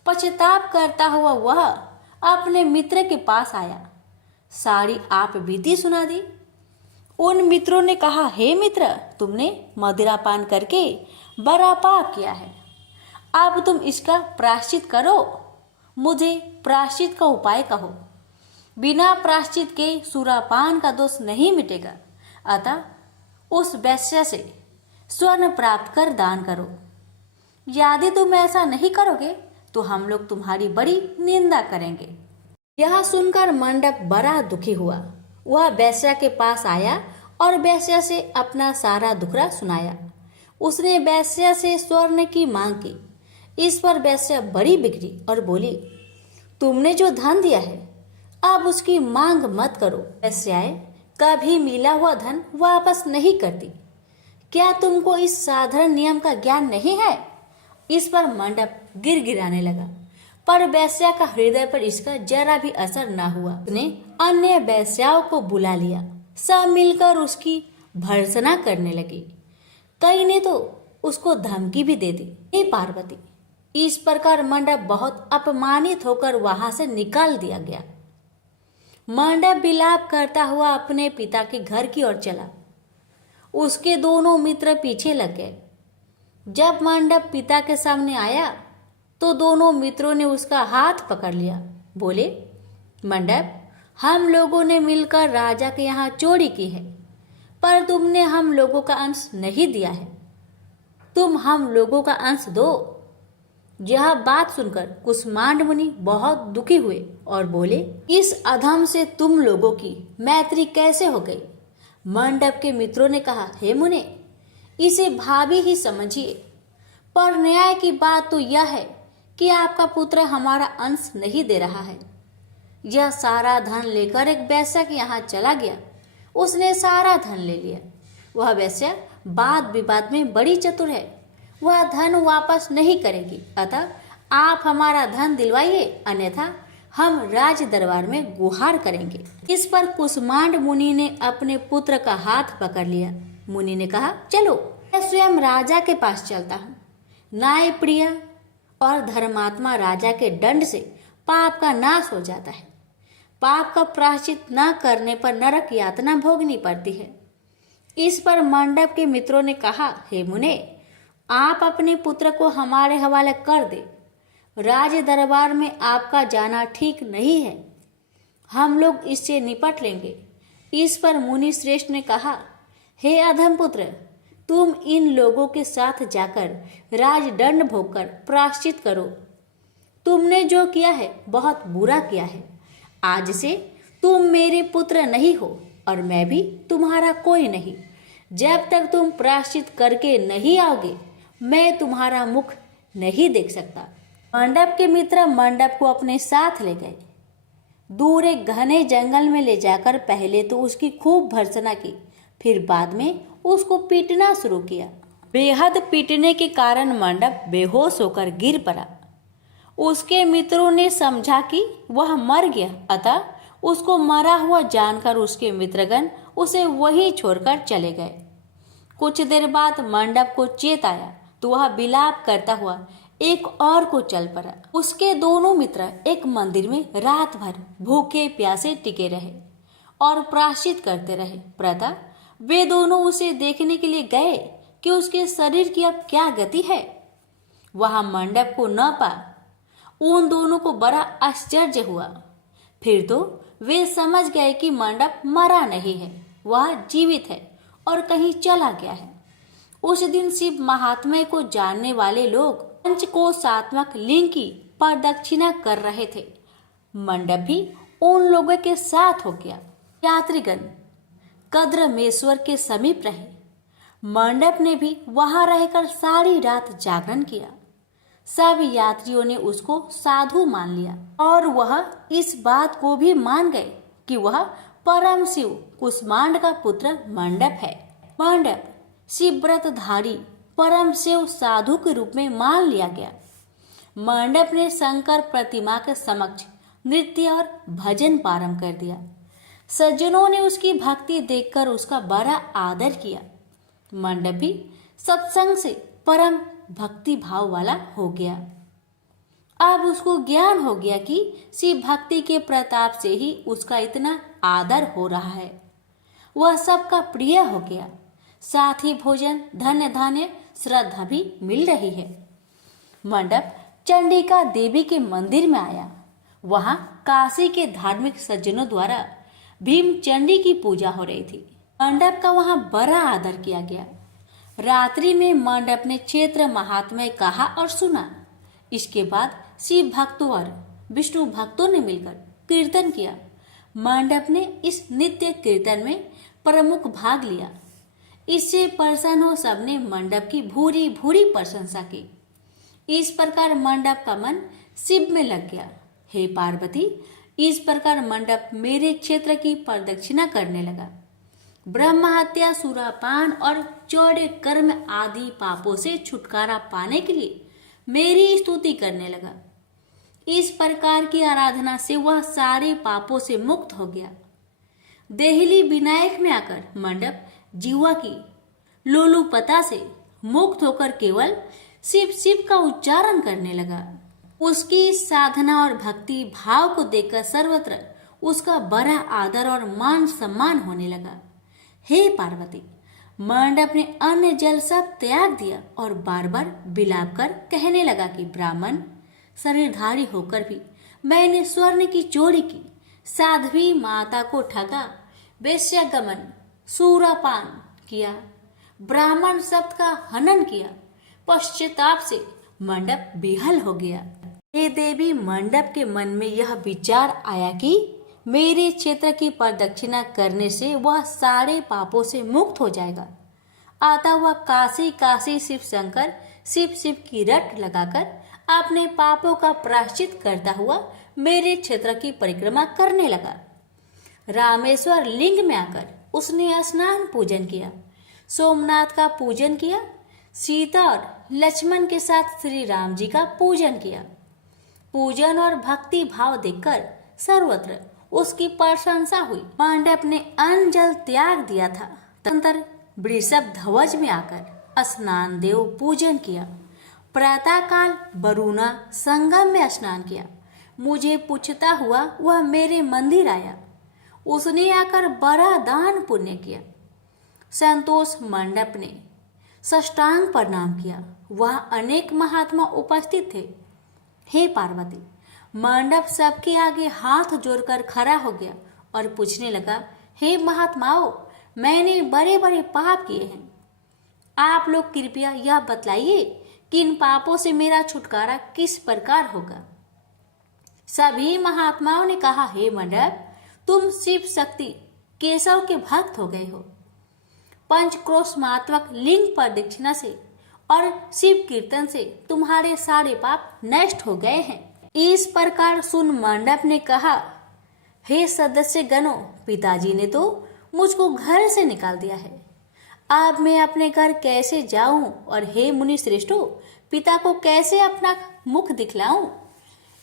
पश्चाताप करता हुआ वह अपने मित्र के पास आया। सारी आप बीती सुना दी। उन मित्रों ने कहा, हे मित्र, तुमने मदिरा पान करके बड़ा पाप किया है। अब तुम इसका प्रायश्चित करो। मुझे प्रायश्चित का उपाय कहो। बिना प्रायश्चित के सुरापान का दोष नहीं मिटेगा। अतः उस वेश्या से स्वर्ण प्राप्त कर दान करो। यदि तुम ऐसा नहीं करोगे तो हम लोग तुम्हारी बड़ी निंदा करेंगे। यह सुनकर मंडप बड़ा दुखी हुआ। वह वेश्या के पास आया और वेश्या से अपना सारा दुखड़ा सुनाया। उसने वेश्या से स्वर्ण की मांग की। इस पर वेश्या बड़ी बिगड़ी और बोली, तुमने जो धन दिया है अब उसकी मांग मत करो। वेश्याएं कभी मिला हुआ धन वापस नहीं करती। क्या तुमको इस साधारण नियम का ज्ञान नहीं है? इस पर मंडप गिड़गिड़ाने लगा, पर वेश्या का हृदय पर इसका जरा भी असर न हुआ। उसने अन्य वेश्याओं को बुला लिया। सब मिलकर उसकी भर्त्सना करने लगी। कई ने तो उसको धमकी भी दे दी। हे पार्वती! इस प्रकार मंडप बहुत अपमानित होकर वहां से निकाल दिया गया। मंडप विलाप करता हुआ अपने पिता के घर की ओर चला। उसके दोनों मित्र पीछे लग गए। जब मंडप पिता के सामने आया तो दोनों मित्रों ने उसका हाथ पकड़ लिया। बोले, मंडप, हम लोगों ने मिलकर राजा के यहाँ चोरी की है, पर तुमने हम लोगों का अंश नहीं दिया है। तुम हम लोगों का अंश दो। यह बात सुनकर कुष्मांड मुनि बहुत दुखी हुए और बोले, इस अधम से तुम लोगों की मैत्री कैसे हो गई? मंडप के मित्रों ने कहा, हे मुने, इसे भाभी ही समझिए। पर न्याय की बात तो यह है कि आपका पुत्र हमारा अंश नहीं दे रहा है। यह सारा धन लेकर एक वेश्या के यहाँ चला गया। उसने सारा धन ले लिया। वह वेश्या वाद विवाद में बड़ी चतुर है। वह धन वापस नहीं करेगी। अतः आप हमारा धन दिलवाइए, अन्यथा हम राज दरबार में गुहार करेंगे। इस पर कुष्मांड मुनि ने अपने पुत्र का हाथ पकड़ लिया। मुनि ने कहा, चलो मैं स्वयं राजा के पास चलता हूँ। न्याय प्रिय और धर्मात्मा राजा के दंड से पाप का नाश हो जाता है। पाप का प्रायश्चित न करने पर नरक यातना भोगनी पड़ती है। इस पर मंडप के मित्रों ने कहा, हे मुने, आप अपने पुत्र को हमारे हवाले कर दे। राज दरबार में आपका जाना ठीक नहीं है। हम लोग इससे निपट लेंगे। इस पर मुनि श्रेष्ठ ने कहा, हे अधम पुत्र, तुम इन लोगों के साथ जाकर राजदंड भोगकर प्रायश्चित करो। तुमने जो किया है बहुत बुरा किया है। आज से तुम मेरे पुत्र नहीं हो और मैं भी तुम्हारा कोई नहीं। जब तक तुम प्रायश्चित करके नहीं आओगे मैं तुम्हारा मुख नहीं देख सकता। मंडप के मित्र मंडप को अपने साथ ले गए। दूर एक घने जंगल में ले जाकर पहले तो उसकी खूब भर्त्सना की, फिर बाद में उसको पीटना शुरू किया। बेहद पीटने के कारण मंडप बेहोश होकर गिर पड़ा। उसके मित्रों ने समझा कि वह मर गया, अतः उसको मरा हुआ जानकर उसके मित्रगण उसे वहीं छोड़कर चले गए। कुछ देर बाद मंडप को चेत आया तो वह विलाप करता हुआ एक और को चल पड़ा। उसके दोनों मित्र एक मंदिर में रात भर भूखे प्यासे टिके रहे और प्रायश्चित करते रहे। प्रातः वे दोनों उसे देखने के लिए गए कि उसके शरीर की अब क्या गति है। वहां मंडप को न पा उन दोनों को बड़ा आश्चर्य हुआ। फिर तो वे समझ गए कि मंडप मरा नहीं है, वह जीवित है और कहीं चला गया है। उस दिन शिव महात्म्य को जानने वाले लोग पंचकोशात्मक लिंग की प्रदक्षिणा कर रहे थे। मंडप भी उन लोगों के साथ हो गया। यात्रीगण कद्रमेश्वर के समीप रहे। मंडप ने भी वहां रहकर सारी रात जागरण किया। सब यात्रियों ने उसको साधु मान लिया और वह इस बात को भी मान गए कि वह परम शिव कुष्मांड का पुत्र मंडप है। मंडप शिवव्रतधारी परम शिव साधु के रूप में मान लिया गया। मंडप ने शंकर प्रतिमा के समक्ष नृत्य और भजन प्रारंभ कर दिया। सज्जनों ने उसकी भक्ति देखकर उसका बड़ा आदर किया। मंडप भी सत्संग से परम भक्ति भाव वाला हो गया। अब उसको ज्ञान हो गया कि शिव भक्ति के प्रताप से ही उसका इतना आदर हो रहा है। वह सबका प्रिय हो गया, साथ ही भोजन धन्य धान्य श्रद्धा भी मिल रही है। मंडप चंडिका देवी के मंदिर में आया। वहां काशी के धार्मिक सज्जनों द्वारा भीम चंडी की पूजा हो रही थी। मंडप का वहां बड़ा आदर किया गया। रात्रि में मंडप ने क्षेत्र महात्म्य कहा और सुना। इसके बाद शिव भक्तों और विष्णु भक्तों ने मिलकर कीर्तन किया। मंडप ने इस नित्य कीर्तन में प्रमुख भाग लिया। इससे प्रसन्न हो सबने मंडप की भूरी भूरी प्रशंसा की। इस प्रकार मंडप का मन शिव में लग गया। हे पार्वती, इस प्रकार मंडप मेरे क्षेत्र की प्रदक्षिणा करने लगा। ब्रह्म हत्या, सुरापान और चौड़े कर्म आदि पापों से छुटकारा पाने के लिए मेरी स्तुति करने लगा। इस प्रकार की आराधना से वह सारे पापों से मुक्त हो गया। देहली विनायक में आकर मंडप जीवा की लोलुपता से मुक्त होकर केवल शिव शिव का उच्चारण करने लगा। उसकी साधना और भक्ति भाव को देखकर सर्वत्र उसका बड़ा आदर और मान सम्मान होने लगा। हे पार्वती, मंडप ने अन्न जल सब त्याग दिया और बार बार विलाप कर कहने लगा कि ब्राह्मण शरीरधारी होकर भी मैंने स्वर्ण की चोरी की, साध्वी माता को ठगा, वेश्यागमन, सूरापान किया, ब्राह्मण शब्द का हनन किया। पश्चाताप से मंडप बेहाल हो गया। हे देवी, मंडप के मन में यह विचार आया कि मेरे क्षेत्र की प्रदक्षिणा करने से वह सारे पापों से मुक्त हो जाएगा। अतः वह काशी काशी शिव शंकर शिव शिव की रट लगाकर अपने पापों का प्रायश्चित करता हुआ मेरे क्षेत्र की परिक्रमा करने लगा। रामेश्वर लिंग में आकर उसने स्नान पूजन किया, सोमनाथ का पूजन किया, सीता और लक्ष्मण के साथ श्री राम जी का पूजन किया। पूजन और भक्ति भाव देखकर सर्वत्र उसकी प्रशंसा हुई। मंडप ने अन्न जल त्याग दिया था। तदनंतर वृषभ ध्वज में आकर स्नान देव पूजन किया। प्रातः काल वरुणा संगम में स्नान किया। मुझे पूछता हुआ वह मेरे मंदिर आया। उसने आकर बड़ा दान पुण्य किया। संतोष मंडप ने साष्टांग प्रणाम किया। वह अनेक महात्मा उपस्थित थे। हे पार्वती, मंडप सबके आगे हाथ जोड़कर खड़ा हो गया और पूछने लगा, हे महात्माओं, मैंने बड़े बड़े पाप किए हैं। आप लोग कृपया यह बतलाइए कि इन पापों से मेरा छुटकारा किस प्रकार होगा। सभी महात्माओं ने कहा, हे मंडप, तुम शिव शक्ति केशव के भक्त हो गए हो। पंचक्रोशमात्मक लिंग प्रदक्षिणा से और शिव कीर्तन से तुम्हारे सारे पाप नष्ट हो गए हैं। इस प्रकार सुन मंडप ने कहा, हे सदस्य गणों, पिताजी ने तो मुझको घर से निकाल दिया है, अब मैं अपने घर कैसे जाऊं और हे मुनि श्रेष्ठों, पिता को कैसे अपना मुख दिखलाऊं।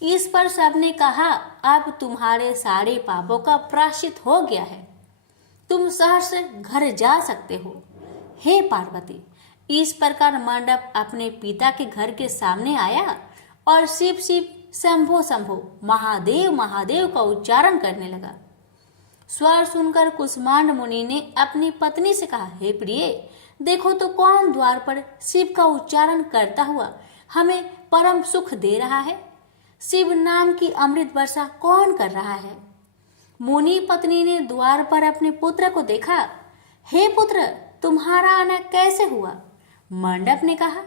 इस पर सबने कहा, अब तुम्हारे सारे पापों का प्रायश्चित हो गया है, तुम सहर्ष घर जा सकते हो। हे पार्वती, इस प्रकार मंडप अपने पिता के घर के सामने आया और शिव शिव शंभो शंभो महादेव महादेव का उच्चारण करने लगा। स्वर सुनकर कुष्मांड मुनि ने अपनी पत्नी से कहा, हे प्रिय, देखो तो कौन द्वार पर शिव का उच्चारण करता हुआ हमें परम सुख दे रहा है। शिव नाम की अमृत वर्षा कौन कर रहा है। मुनि पत्नी ने द्वार पर अपने पुत्र को देखा। हे पुत्र, तुम्हारा आना कैसे हुआ। मंडप ने कहा,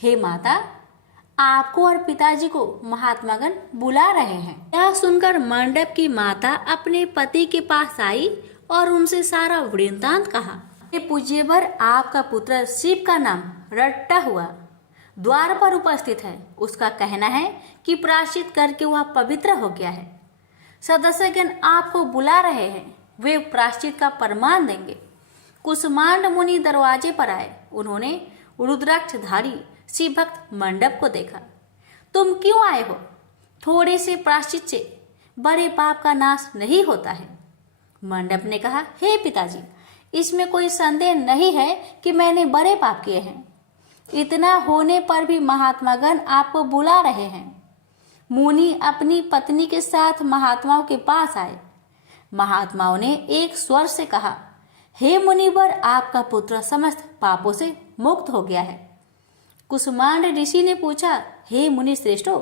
हे माता, आपको और पिताजी को महात्मागण बुला रहे हैं। यह सुनकर मंडप की माता अपने पति के पास आई और उनसे सारा वृत्तांत कहा। हे पूज्यवर, आपका पुत्र शिव का नाम रट्टा हुआ द्वार पर उपस्थित है। उसका कहना है कि प्रायश्चित करके वह पवित्र हो गया है। सदस्यगण आपको बुला रहे हैं, वे प्रायश्चित का प्रमाण देंगे। कुष्मांड मुनि दरवाजे पर आए। उन्होंने रुद्राक्षधारी शिव भक्त मंडप को देखा। तुम क्यों आए हो। थोड़े से प्रायश्चित से बड़े पाप का नाश नहीं होता है। मंडप ने कहा, हे पिताजी, इसमें कोई संदेह नहीं है कि मैंने बड़े पाप किए हैं। इतना होने पर भी महात्मागण आपको बुला रहे हैं। मुनि अपनी पत्नी के साथ महात्माओं के पास आए। महात्माओं ने एक स्वर से कहा, हे मुनिवर, आपका पुत्र समस्त पापों से मुक्त हो गया है। कुष्मांड ऋषि ने पूछा, हे मुनि श्रेष्ठों,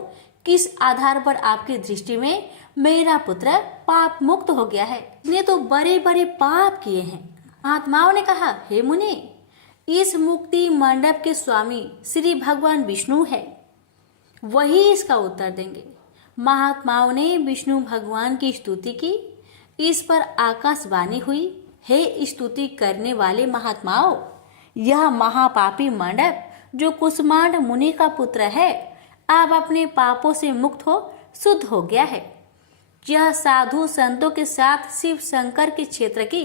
किस आधार पर आपकी दृष्टि में मेरा पुत्र पाप मुक्त हो गया है। इसने तो बड़े बड़े पाप किए हैं। महात्माओं ने कहा, हे मुनि, इस मुक्ति मंडप के स्वामी श्री भगवान विष्णु है, वही इसका उत्तर देंगे। महात्माओं ने विष्णु भगवान की स्तुति की। इस पर आकाशवाणी हुई, हे स्तुति करने वाले महात्माओं, यह महापापी मंडप जो कुष्मांड मुनि का पुत्र है, अब अपने पापों से मुक्त हो शुद्ध हो गया है। यह साधु संतों के साथ शिव शंकर के क्षेत्र की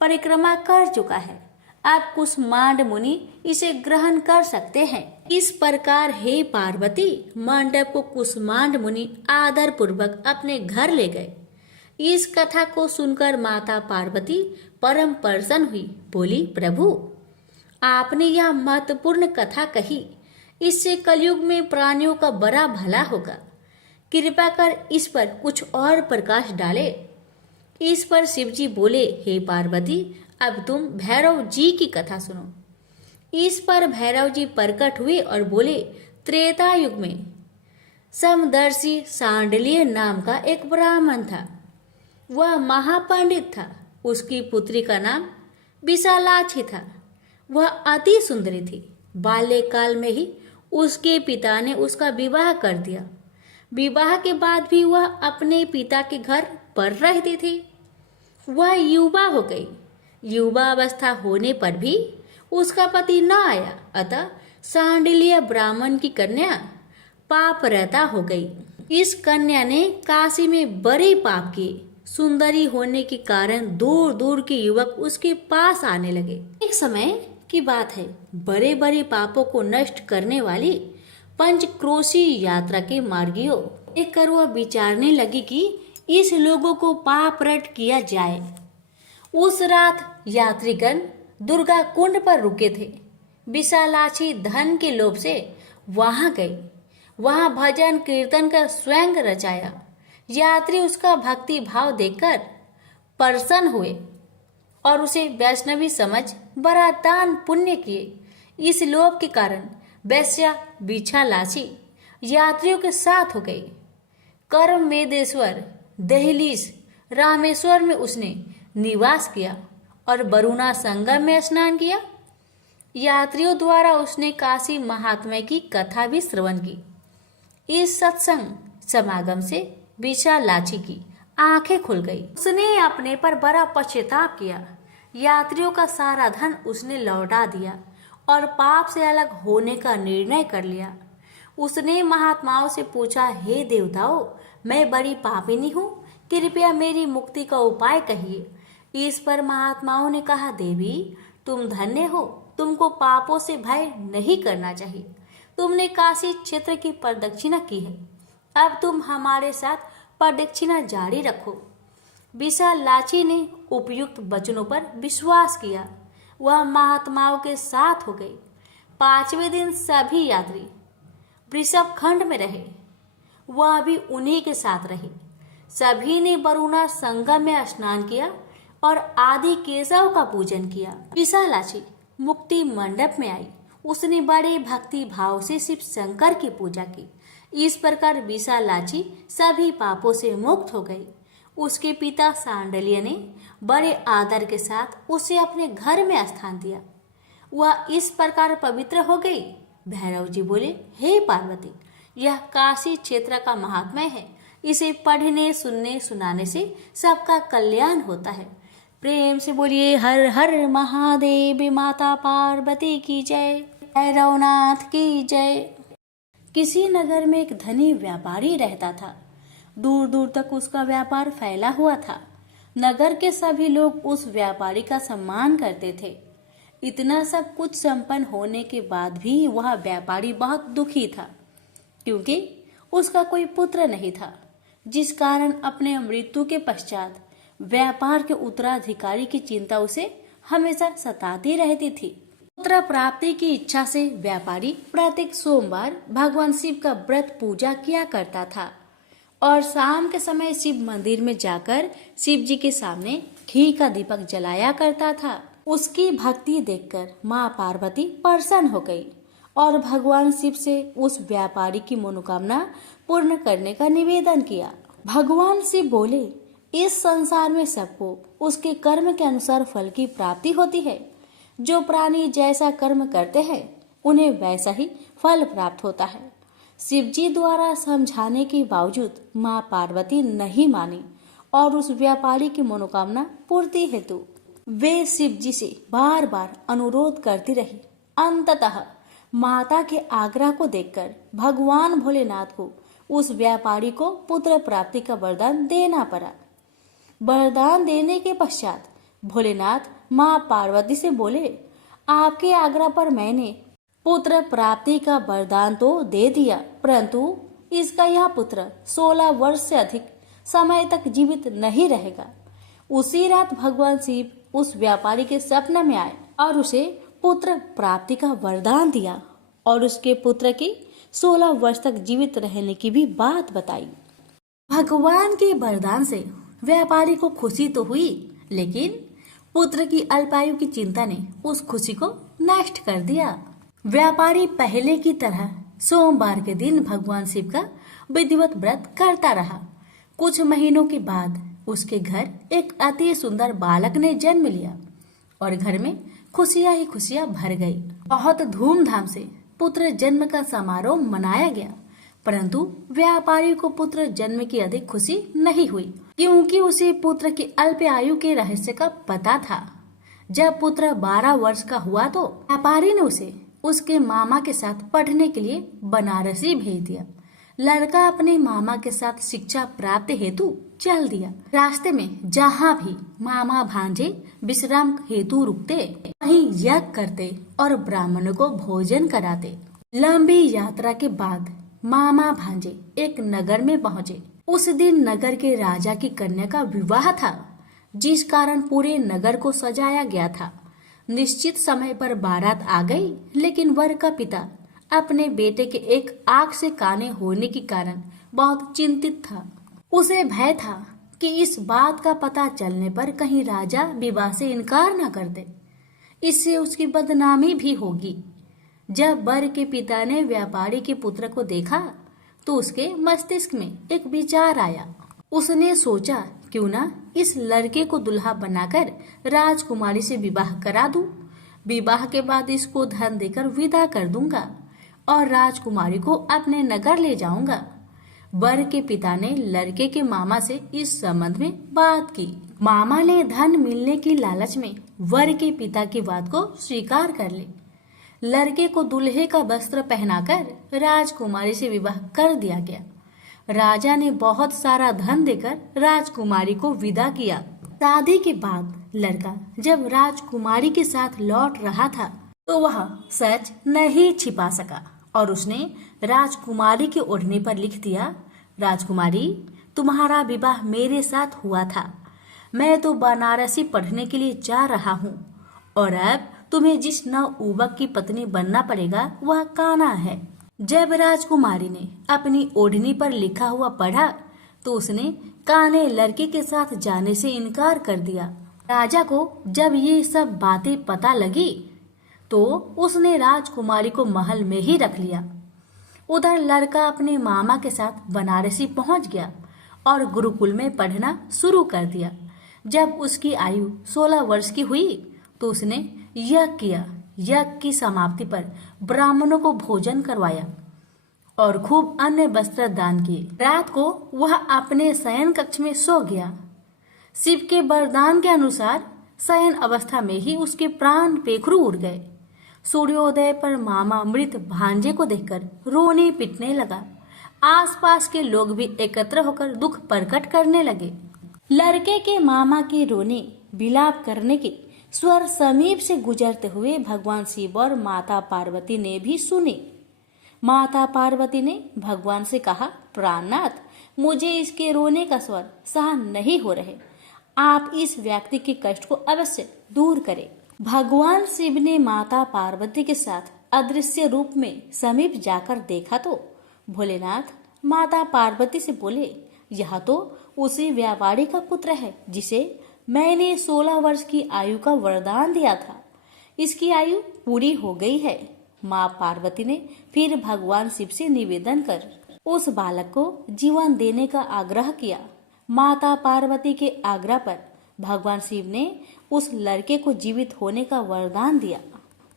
परिक्रमा कर चुका है। अब कुष्मांड मुनि इसे ग्रहण कर सकते हैं। इस प्रकार हे पार्वती, मंडप को कुष्मांड मुनि आदर पूर्वक अपने घर ले गए। इस कथा को सुनकर माता पार्वती परम प्रसन्न हुई। बोली, प्रभु, आपने यह महत्वपूर्ण कथा कही, इससे कलयुग में प्राणियों का बड़ा भला होगा। कृपा कर इस पर कुछ और प्रकाश डाले। इस पर शिवजी बोले, हे पार्वती, अब तुम भैरव जी की कथा सुनो। इस पर भैरव जी प्रकट हुए और बोले, त्रेता युग में समदर्शी सांडल्य नाम का एक ब्राह्मण था। वह महापंडित था। उसकी पुत्री का नाम विशालाक्षी था। वह अति सुंदरी थी। बाल्यकाल में ही उसके पिता ने उसका विवाह कर दिया। विवाह के बाद भी वह अपने पिता के घर पर रहती थी। वह युवा हो गई। युवा अवस्था होने पर भी उसका पति न आया, अतः सांडिल्य ब्राह्मण की कन्या पाप रहता हो गई। इस कन्या ने काशी में बड़े पाप किए। सुंदरी होने के कारण दूर दूर के युवक उसके पास आने लगे। एक समय की बात है, बड़े बड़े पापों को नष्ट करने वाली पंचक्रोशी यात्रा के मार्गियों देखकर वह विचारने लगी कि इस लोगों को पाप रट किया जाए। उस रात यात्रीगण दुर्गा कुंड पर रुके थे। विशालाक्षी धन के लोभ से वहां गई। वहां भजन कीर्तन कर स्वयं रचाया। यात्री उसका भक्ति भाव देखकर प्रसन्न हुए और उसे वैष्णवी समझ बड़ा दान पुण्य किए। इस लोभ के कारण वैश्या विशालाक्षी यात्रियों के साथ हो गई। कर्म मेदेश्वर दहलीज रामेश्वर में उसने निवास किया और वरुणा संगम में स्नान किया। यात्रियों द्वारा उसने काशी महात्म्य की कथा भी श्रवण की। इस सत्संग समागम से विशालाक्षी की आंखें खुल गई। उसने अपने पर बड़ा पश्चाताप किया। यात्रियों का सारा धन उसने लौटा दिया और पाप से अलग होने का निर्णय कर लिया। उसने महात्माओं से पूछा, हे देवताओं, मैं बड़ी पापिनी हूँ, कृपया मेरी मुक्ति का उपाय कहिए। इस पर महात्माओं ने कहा, देवी तुम धन्य हो, तुमको पापों से भय नहीं करना चाहिए। तुमने काशी क्षेत्र की प्रदक्षिणा की है, अब तुम हमारे साथ प्रदक्षिणा जारी रखो। विशालाक्षी ने उपयुक्त वचनों पर विश्वास किया। वह महात्माओं के साथ हो गई। 5वें दिन सभी यात्री वृषभ खंड में रहे, वह भी उन्हीं के साथ रही। सभी ने वरुणा संगम में स्नान किया और आदि केशव का पूजन किया। विशालाक्षी मुक्ति मंडप में आई। उसने बड़े भक्ति भाव से शिव शंकर की पूजा की। इस प्रकार विशालाक्षी सभी पापों से मुक्त हो गई। उसके पिता सांडल्य ने बड़े आदर के साथ उसे अपने घर में स्थान दिया। वह इस प्रकार पवित्र हो गई। भैरव जी बोले, हे पार्वती, यह काशी क्षेत्र का महात्म्य है। इसे पढ़ने, सुनने, सुनाने से सबका कल्याण होता है। प्रेम से बोलिए हर हर महादेव, माता पार्वती की जय, भैरवनाथ की जय। किसी नगर में एक धनी व्यापारी रहता था। दूर दूर तक उसका व्यापार फैला हुआ था। नगर के सभी लोग उस व्यापारी का सम्मान करते थे। इतना सब कुछ संपन्न होने के बाद भी वह व्यापारी बहुत दुखी था, क्योंकि उसका कोई पुत्र नहीं था, जिस कारण अपने मृत्यु के पश्चात व्यापार के उत्तराधिकारी की चिंता उसे हमेशा सताती रहती थी। पुत्र प्राप्ति की इच्छा से व्यापारी प्रत्येक सोमवार भगवान शिव का व्रत पूजा किया करता था और शाम के समय शिव मंदिर में जाकर शिव जी के सामने घी का दीपक जलाया करता था। उसकी भक्ति देखकर माँ पार्वती प्रसन्न हो गई और भगवान शिव से उस व्यापारी की मनोकामना पूर्ण करने का निवेदन किया। भगवान शिव बोले, इस संसार में सबको उसके कर्म के अनुसार फल की प्राप्ति होती है। जो प्राणी जैसा कर्म करते हैं उन्हें वैसा ही फल प्राप्त होता है। शिव जी द्वारा समझाने के बावजूद माँ पार्वती नहीं मानी और उस व्यापारी की मनोकामना पूर्ति हेतु वे शिव जी से बार बार अनुरोध करती रही। अंततः माता के आग्रह को देखकर भगवान भोलेनाथ को उस व्यापारी को पुत्र प्राप्ति का वरदान देना पड़ा। वरदान देने के पश्चात भोलेनाथ माँ पार्वती से बोले, आपके आग्रह पर मैंने पुत्र प्राप्ति का वरदान तो दे दिया, परंतु इसका यह पुत्र 16 वर्ष से अधिक समय तक जीवित नहीं रहेगा। उसी रात भगवान शिव उस व्यापारी के सपने में आए और उसे पुत्र प्राप्ति का वरदान दिया और उसके पुत्र की 16 वर्ष तक जीवित रहने की भी बात बताई। भगवान के वरदान से व्यापारी को खुशी तो हुई, लेकिन पुत्र की अल्पायु की चिंता ने उस खुशी को नष्ट कर दिया। व्यापारी पहले की तरह सोमवार के दिन भगवान शिव का विधिवत व्रत करता रहा। कुछ महीनों के बाद उसके घर एक अति सुंदर बालक ने जन्म लिया और घर में खुशियां ही खुशियां भर गई। बहुत धूमधाम से पुत्र जन्म का समारोह मनाया गया, परंतु व्यापारी को पुत्र जन्म की अधिक खुशी नहीं हुई, क्योंकि उसे पुत्र की अल्प आयु के रहस्य का पता था। जब पुत्र 12 वर्ष का हुआ तो व्यापारी ने उसे उसके मामा के साथ पढ़ने के लिए बनारसी भेज दिया। लड़का अपने मामा के साथ शिक्षा प्राप्त हेतु चल दिया। रास्ते में जहाँ भी मामा भांजे विश्राम हेतु रुकते, वहीं यज्ञ करते और ब्राह्मणों को भोजन कराते। लंबी यात्रा के बाद मामा भांजे एक नगर में पहुँचे। उस दिन नगर के राजा की कन्या का विवाह था, जिस कारण पूरे नगर को सजाया गया था। निश्चित समय पर बारात आ गई, लेकिन वर का पिता अपने बेटे के एक आंख से काने होने के कारण बहुत चिंतित था। उसे भय था कि इस बात का पता चलने पर कहीं राजा विवाह से इनकार न कर दे, इससे उसकी बदनामी भी होगी। जब वर के पिता ने व्यापारी के पुत्र को देखा तो उसके मस्तिष्क में एक विचार आया। उसने सोचा, क्यों ना इस लड़के को दुल्हा बनाकर राजकुमारी से विवाह करा दूं। विवाह के बाद इसको धन देकर विदा कर दूंगा और राजकुमारी को अपने नगर ले जाऊंगा। वर के पिता ने लड़के के मामा से इस संबंध में बात की। मामा ने धन मिलने की लालच में वर के पिता की बात को स्वीकार कर ली। लड़के को दूल्हे का वस्त्र पहनाकर राजकुमारी से विवाह कर दिया गया। राजा ने बहुत सारा धन देकर राजकुमारी को विदा किया। शादी के बाद लड़का जब राजकुमारी के साथ लौट रहा था तो वह सच नहीं छिपा सका और उसने राजकुमारी के ओढ़ने पर लिख दिया, राजकुमारी, तुम्हारा विवाह मेरे साथ हुआ था। मैं तो बनारसी पढ़ने के लिए जा रहा हूँ और अब तुम्हें जिस नवयुवक की पत्नी बनना पड़ेगा वह कान्हा है। जब राजकुमारी ने अपनी ओढ़नी पर लिखा हुआ पढ़ा तो उसने कान्हे लड़के के साथ जाने से इनकार कर दिया। राजा को जब ये सब बातें पता लगी तो उसने राजकुमारी को महल में ही रख लिया। उधर लड़का अपने मामा के साथ बनारसी पहुंच गया और गुरुकुल में पढ़ना शुरू कर दिया। जब उसकी आयु 16 वर्ष की हुई तो उसने यज्ञ किया। यज्ञ की समाप्ति पर ब्राह्मणों को भोजन करवाया और खूब अन्य वस्त्र दान किए। रात को वह अपने शयन कक्ष में सो गया। शिव के वरदान के अनुसार शयन अवस्था में ही उसके प्राण पेखरू उड़ गए। सूर्योदय पर मामा मृत भांजे को देखकर रोने पिटने लगा। आसपास के लोग भी एकत्र होकर दुख प्रकट करने लगे। लड़के के मामा के रोने विलाप करने के स्वर समीप से गुजरते हुए भगवान शिव और माता पार्वती ने भी सुने। माता पार्वती ने भगवान से कहा, प्राणनाथ, मुझे इसके रोने का स्वर सहन नहीं हो रहे, आप इस व्यक्ति के कष्ट को अवश्य दूर करें। भगवान शिव ने माता पार्वती के साथ अदृश्य रूप में समीप जाकर देखा तो भोलेनाथ माता पार्वती से बोले, यह तो उसी व्यापारी का पुत्र है जिसे मैंने 16 वर्ष की आयु का वरदान दिया था। इसकी आयु पूरी हो गई है। माँ पार्वती ने फिर भगवान शिव से निवेदन कर उस बालक को जीवन देने का आग्रह किया। माता पार्वती के आग्रह पर भगवान शिव ने उस लड़के को जीवित होने का वरदान दिया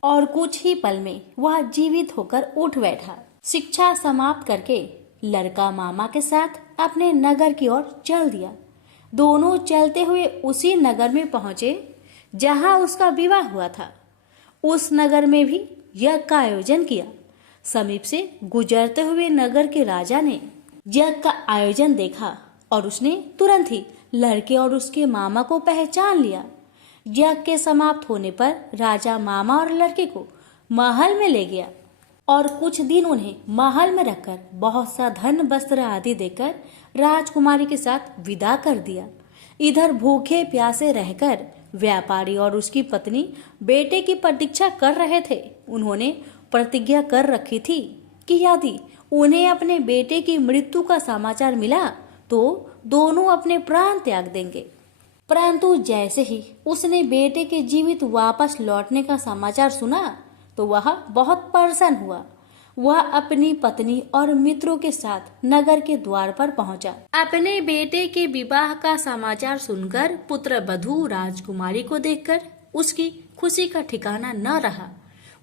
और कुछ ही पल में वह जीवित होकर उठ बैठा। शिक्षा समाप्त करके लड़का मामा के साथ अपने नगर की ओर चल दिया। दोनों चलते हुए उसी नगर में पहुंचे जहां उसका विवाह हुआ था। उस नगर में भी यज्ञ का आयोजन किया। समीप से गुजरते हुए नगर के राजा ने यज्ञ का आयोजन देखा और उसने तुरंत ही लड़के और उसके मामा को पहचान लिया। यज्ञ के समाप्त होने पर राजा मामा और लड़के को महल में ले गया और कुछ दिन उन्हें महल में रखकर बहुत सा धन वस्त्र आदि देकर राजकुमारी के साथ विदा कर दिया। इधर भूखे प्यासे रहकर व्यापारी और उसकी पत्नी बेटे की प्रतीक्षा कर रहे थे। उन्होंने प्रतिज्ञा कर रखी थी कि यदि उन्हें अपने बेटे की मृत्यु का समाचार मिला तो दोनों अपने प्राण त्याग देंगे। परंतु जैसे ही उसने बेटे के जीवित वापस लौटने का समाचार सुना तो वह बहुत परेशान हुआ। वह अपनी पत्नी और मित्रों के साथ नगर के द्वार पर पहुंचा। अपने बेटे के विवाह का समाचार सुनकर पुत्र वधू राजकुमारी को देखकर उसकी खुशी का ठिकाना न रहा।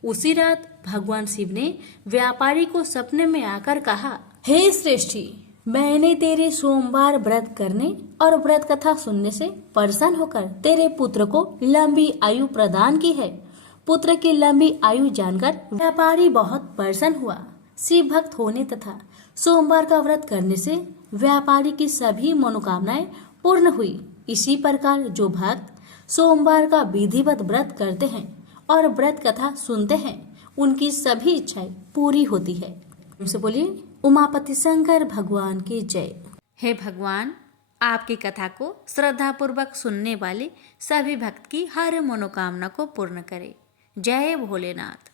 उसी रात भगवान शिव ने व्यापारी को सपने में आकर कहा, हे श्रेष्ठी, मैंने तेरे सोमवार व्रत करने और व्रत कथा सुनने से प्रसन्न होकर तेरे पुत्र को लंबी आयु प्रदान की है। पुत्र की लंबी आयु जानकर व्यापारी बहुत प्रसन्न हुआ। शिव भक्त होने तथा सोमवार का व्रत करने से व्यापारी की सभी मनोकामनाएं पूर्ण हुई। इसी प्रकार जो भक्त सोमवार का विधिवत व्रत करते हैं और व्रत कथा सुनते हैं उनकी सभी इच्छाएं पूरी होती है। हमसे बोलिए उमापति शंकर भगवान की जय। हे भगवान, आपकी कथा को श्रद्धा पूर्वक सुनने वाले सभी भक्त की हर मनोकामना को पूर्ण करें। जय भोलेनाथ।